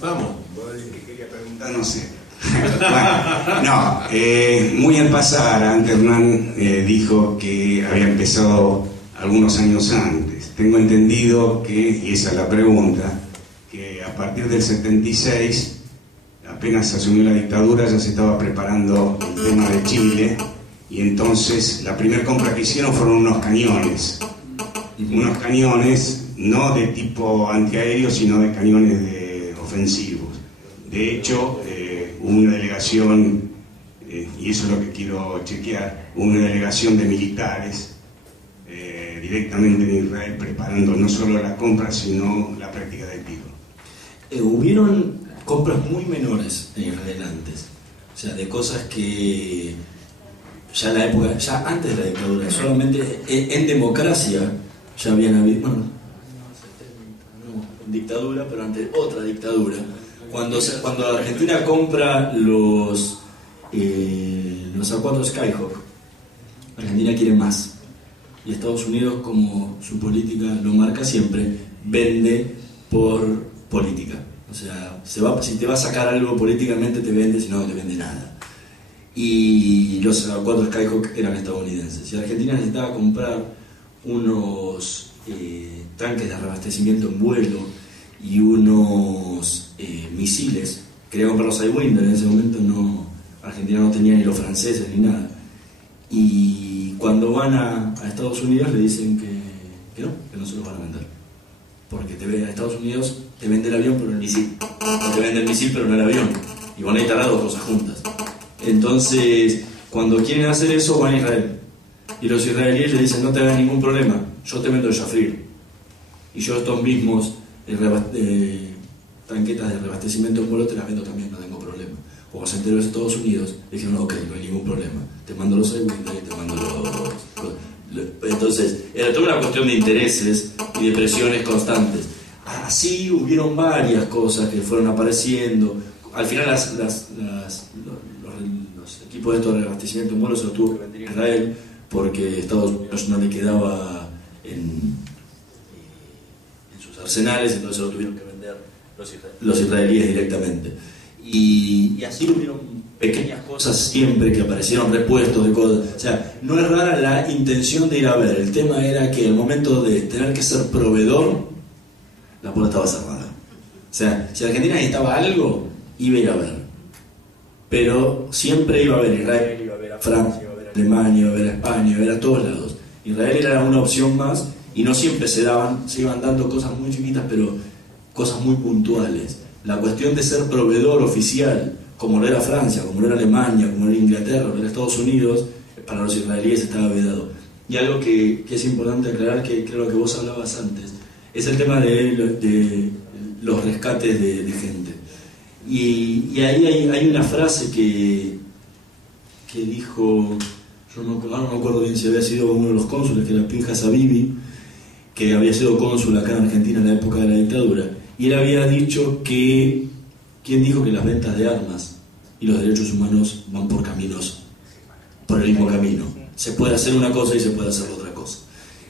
Vamos. ¿Qué quería preguntar? No sé. Bueno, muy al pasar, antes Hernán dijo que había empezado algunos años antes. Tengo entendido que, y esa es la pregunta, que a partir del 76, apenas asumió la dictadura, ya se estaba preparando el tema de Chile, y entonces la primera compra que hicieron fueron unos cañones no de tipo antiaéreo, sino de cañones ofensivos. De hecho, una delegación, y eso es lo que quiero chequear, una delegación de militares, directamente en Israel, preparando no solo la compra, sino la práctica del tiro? Hubieron compras muy menores en Israel antes, o sea, de cosas que ya en la época, ya antes de la dictadura, solamente en democracia ya habían habido, bueno, no dictadura, pero ante otra dictadura, cuando Argentina compra los A4 Skyhawk, Argentina quiere más, y Estados Unidos, como su política lo marca siempre, vende por política. O sea, si te va a sacar algo políticamente te vende, si no, no te vende nada. Y los A4 Skyhawk eran estadounidenses. Y Argentina necesitaba comprar unos tanques de reabastecimiento en vuelo y unos misiles. Quería comprar los Sidewinder, en ese momento Argentina no tenía ni los franceses ni nada. Y cuando van a Estados Unidos le dicen que no se los van a vender. Porque a Estados Unidos te vende el avión pero el misil. O te vende el misil pero no el avión. Y van a necesitar las dos cosas juntas. Entonces, cuando quieren hacer eso, van a Israel. Y los israelíes le dicen, no te hagas ningún problema, yo te vendo el Jafrir. Y yo estos mismos tanquetas de reabastecimiento en vuelo te las vendo también, no tengo problema. Cuando se enteró de Estados Unidos, dijeron, no, ok, no hay ningún problema. Te mando los Sidewinder y te mando los... Entonces, era toda una cuestión de intereses y de presiones constantes. Así hubieron varias cosas que fueron apareciendo. Al final los equipos de estos de reabastecimiento en vuelo se los tuvo que vender Israel porque Estados Unidos no le quedaba en sus arsenales, entonces lo tuvieron que vender los israelíes directamente. Y así hubieron pequeñas cosas siempre que aparecieron, repuestos de cosas. O sea, no es rara la intención de ir a ver. El tema era que el momento de tener que ser proveedor, la puerta estaba cerrada. O sea, si Argentina necesitaba algo, iba a ir a ver. Pero siempre iba a ver Israel, iba a ver a Francia, iba a ver a Alemania, iba a ver a España, iba a ver a todos lados. Israel era una opción más y no siempre se iban dando cosas muy chiquitas, pero cosas muy puntuales. La cuestión de ser proveedor oficial, como lo era Francia, como lo era Alemania, como lo era Inglaterra, como lo era Estados Unidos, para los israelíes estaba vedado. Y algo que es importante aclarar, que creo que vos hablabas antes, es el tema de los rescates de gente. Y ahí hay una frase que dijo, yo no me acuerdo bien si había sido uno de los cónsules, que era Pinjas Habibi, que había sido cónsul acá en Argentina en la época de la dictadura, y él había dicho que, ¿quién dijo que las ventas de armas y los derechos humanos van por el mismo camino? Se puede hacer una cosa y se puede hacer otra cosa.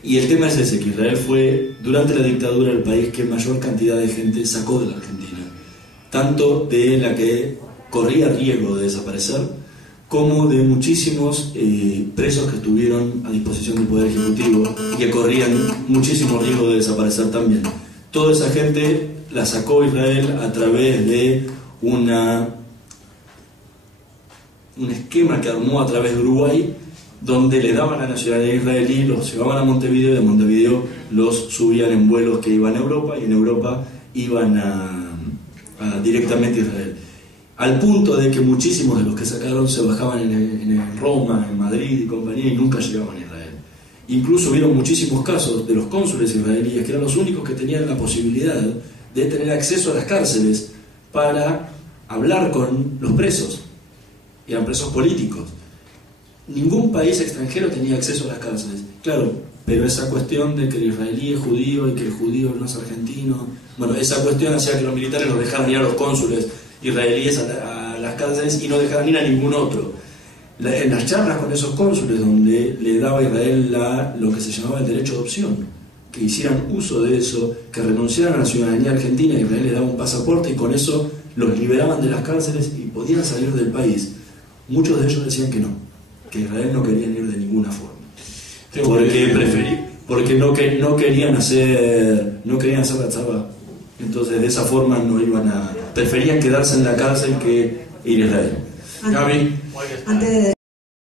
Y el tema es ese, que Israel fue, durante la dictadura, el país que mayor cantidad de gente sacó de la Argentina. Tanto de la que corría riesgo de desaparecer, como de muchísimos presos que estuvieron a disposición del Poder Ejecutivo y que corrían muchísimo riesgo de desaparecer también. Toda esa gente la sacó Israel a través de un esquema que armó a través de Uruguay, donde le daban la nacionalidad israelí, los llevaban a Montevideo y de Montevideo los subían en vuelos que iban a Europa y en Europa iban directamente a Israel. Al punto de que muchísimos de los que sacaron se bajaban en Roma, en Madrid y compañía y nunca llegaban a Israel. Incluso hubieron muchísimos casos de los cónsules israelíes que eran los únicos que tenían la posibilidad de tener acceso a las cárceles para hablar con los presos. Eran presos políticos. Ningún país extranjero tenía acceso a las cárceles. Claro, pero esa cuestión de que el israelí es judío y que el judío no es argentino, bueno, esa cuestión hacía que los militares los dejaran ir a los cónsules israelíes a las cárceles y no dejaran ir a ningún otro. En las charlas con esos cónsules, donde le daba a Israel lo que se llamaba el derecho de opción, que hicieran uso de eso, que renunciaran a la ciudadanía argentina, y Israel les daba un pasaporte y con eso los liberaban de las cárceles y podían salir del país. Muchos de ellos decían que no, que Israel no querían ir de ninguna forma, porque no querían hacer la tzavá. Entonces de esa forma preferían quedarse en la cárcel que ir a Israel. Antes de